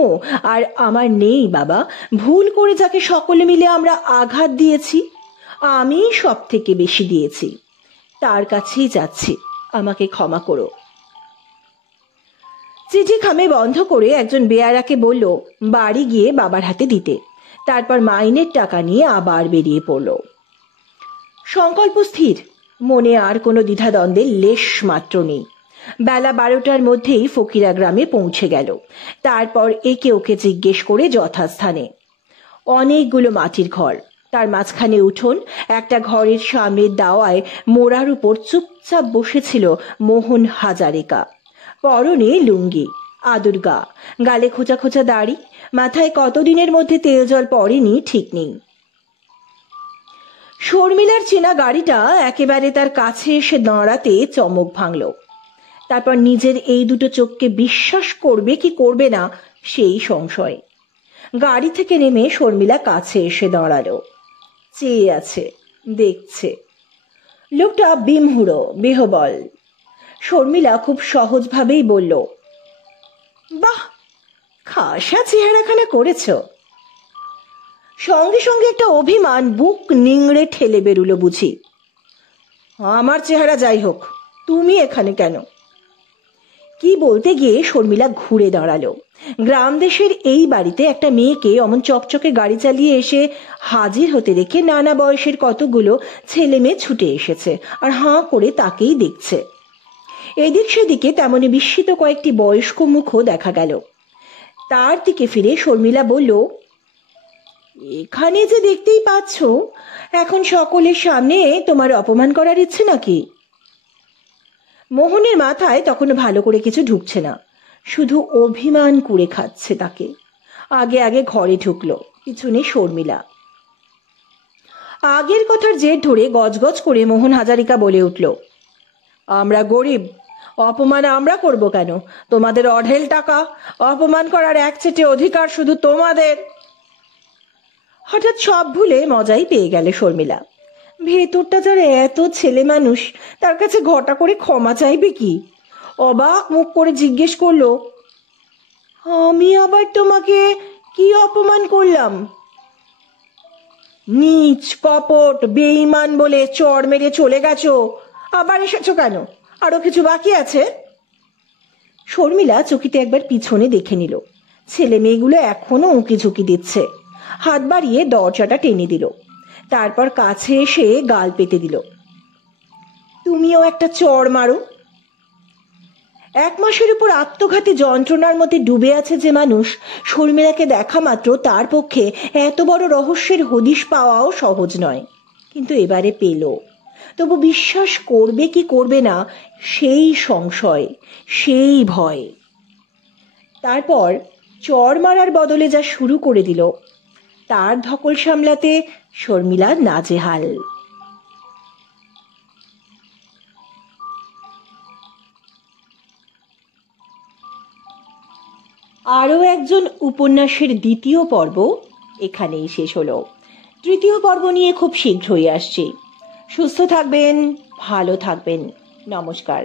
আর আমার নেই বাবা। ভুল করে যাকে সকলে মিলে আমরা আঘাত দিয়েছি, আমি সব থেকে বেশি দিয়েছি। তার কাছেই যাচ্ছি, আমাকে ক্ষমা করো। চিঠি খামে বন্ধ করে একজন বেয়ারাকে বলল বাড়ি গিয়ে বাবার হাতে দিতে। তারপর মাইনের টাকা নিয়ে আবার বেরিয়ে পড়ল। সংকল্প স্থির, মনে আর কোনো দ্বিধাদ্বন্দ্বের লেশ মাত্র নেই। বেলা 12টার মধ্যেই ফকিরা গ্রামে পৌঁছে গেল। তারপর একে ওকে জিজ্ঞেস করে যথাস্থানে। অনেকগুলো মাটির ঘর, তার মাঝখানে উঠোন। একটা ঘরের সামনের দাওয়ায় মোড়ার উপর চুপচাপ বসেছিল মোহন হাজারিকা। পরনে লুঙ্গি, আদুর্গা, গালে খোঁচা খোঁচা দাড়ি, মাথায় কতদিনের মধ্যে তেল জল পড়েনি ঠিক নেই। শর্মিলার চেনা গাড়িটা একেবারে তার কাছে এসে দাঁড়াতে চমক ভাঙল। তারপর নিজের এই দুটো চোখকে বিশ্বাস করবে কি করবে না সেই সংশয়। গাড়ি থেকে নেমে শর্মিলা কাছে এসে দাঁড়ালো। চেয়ে আছে, দেখছে। লোকটা বিমহুড়ো, বেহবল। শর্মিলা খুব সহজভাবেই বলল, বাহ, খাসা চেহারাখানা করেছ। সঙ্গে সঙ্গে একটা অভিমান বুক নিংড়ে ঠেলে বেরুলো বুঝি। আমার চেহারা যাই হোক, তুমি এখানে কেন? কি বলতে গিয়ে শর্মিলা ঘুরে দাঁড়ালো। গ্রাম দেশের এই বাড়িতে একটা মেয়েকে অমন চকচকে গাড়ি চালিয়ে এসে হাজির হতে দেখে নানা বয়সের কতগুলো ছেলে মেয়ে ছুটে এসেছে আর হাঁ করে তাকেই দেখছে। এদিক সেদিকে তেমনি বিস্মিত কয়েকটি বয়স্ক মুখও দেখা গেল। তার দিকে ফিরে শর্মিলা বলল, এখানে যে দেখতেই পাচ্ছ, এখন সকলের সামনে তোমার অপমান করার ইচ্ছে নাকি? মোহনের মাথায় তখন ভালো করে কিছু ঢুকছে না, শুধু অভিমান করে খাচ্ছে তাকে। আগে আগে ঘরে ঢুকলো, পিছনে শর্মিলা। আগের কথার জের ধরে গজগজ করে মোহন হাজারিকা বলে উঠল, আমরা গরিব, অপমান আমরা করব কেন? তোমাদের অঢেল টাকা, অপমান করার একচেটে অধিকার শুধু তোমাদের। হঠাৎ সব ভুলে মজাই পেয়ে গেল শর্মিলা। ভেতরটা যার এত ছেলে মানুষ, তার কাছে ঘটা করে ক্ষমা চাইবে কি? অবাক মুখ করে জিজ্ঞেস করলো, আমি আবার তোমাকে কি অপমান করলাম? নীচ, কপট, বেঈমান বলে চড় মেরে চলে গেছো, আবার এসেছো কেন? আরো কিছু বাকি আছে? শর্মিলা চকিতে একবার পিছনে দেখে নিল। ছেলে মেয়েগুলো এখনো উঁকি ঝুঁকি দিচ্ছে। হাত বাড়িয়ে দরজাটা টেনে দিল, তারপর কাছে এসে গাল পেতে দিল, তুমিও একটা চড় মারো। 1 মাসের উপর আত্মঘাতী যন্ত্রণার মধ্যে ডুবে আছে যে মানুষ, শর্মিলাকে দেখা মাত্র তার পক্ষে এত বড় রহস্যের হদিশ পাওয়াও সহজ নয়। কিন্তু এবারে পেল। তবু বিশ্বাস করবে কি করবে না সেই সংশয়, সেই ভয়। তারপর চড় মারার বদলে যা শুরু করে দিল, তার ধকল সামলাতে শর্মিলা নাজেহাল। আরও একজন উপন্যাসের 2য় পর্ব এখানেই শেষ হলো। 3য় পর্ব নিয়ে খুব শীঘ্রই আসছি। সুস্থ থাকবেন, ভালো থাকবেন। নমস্কার।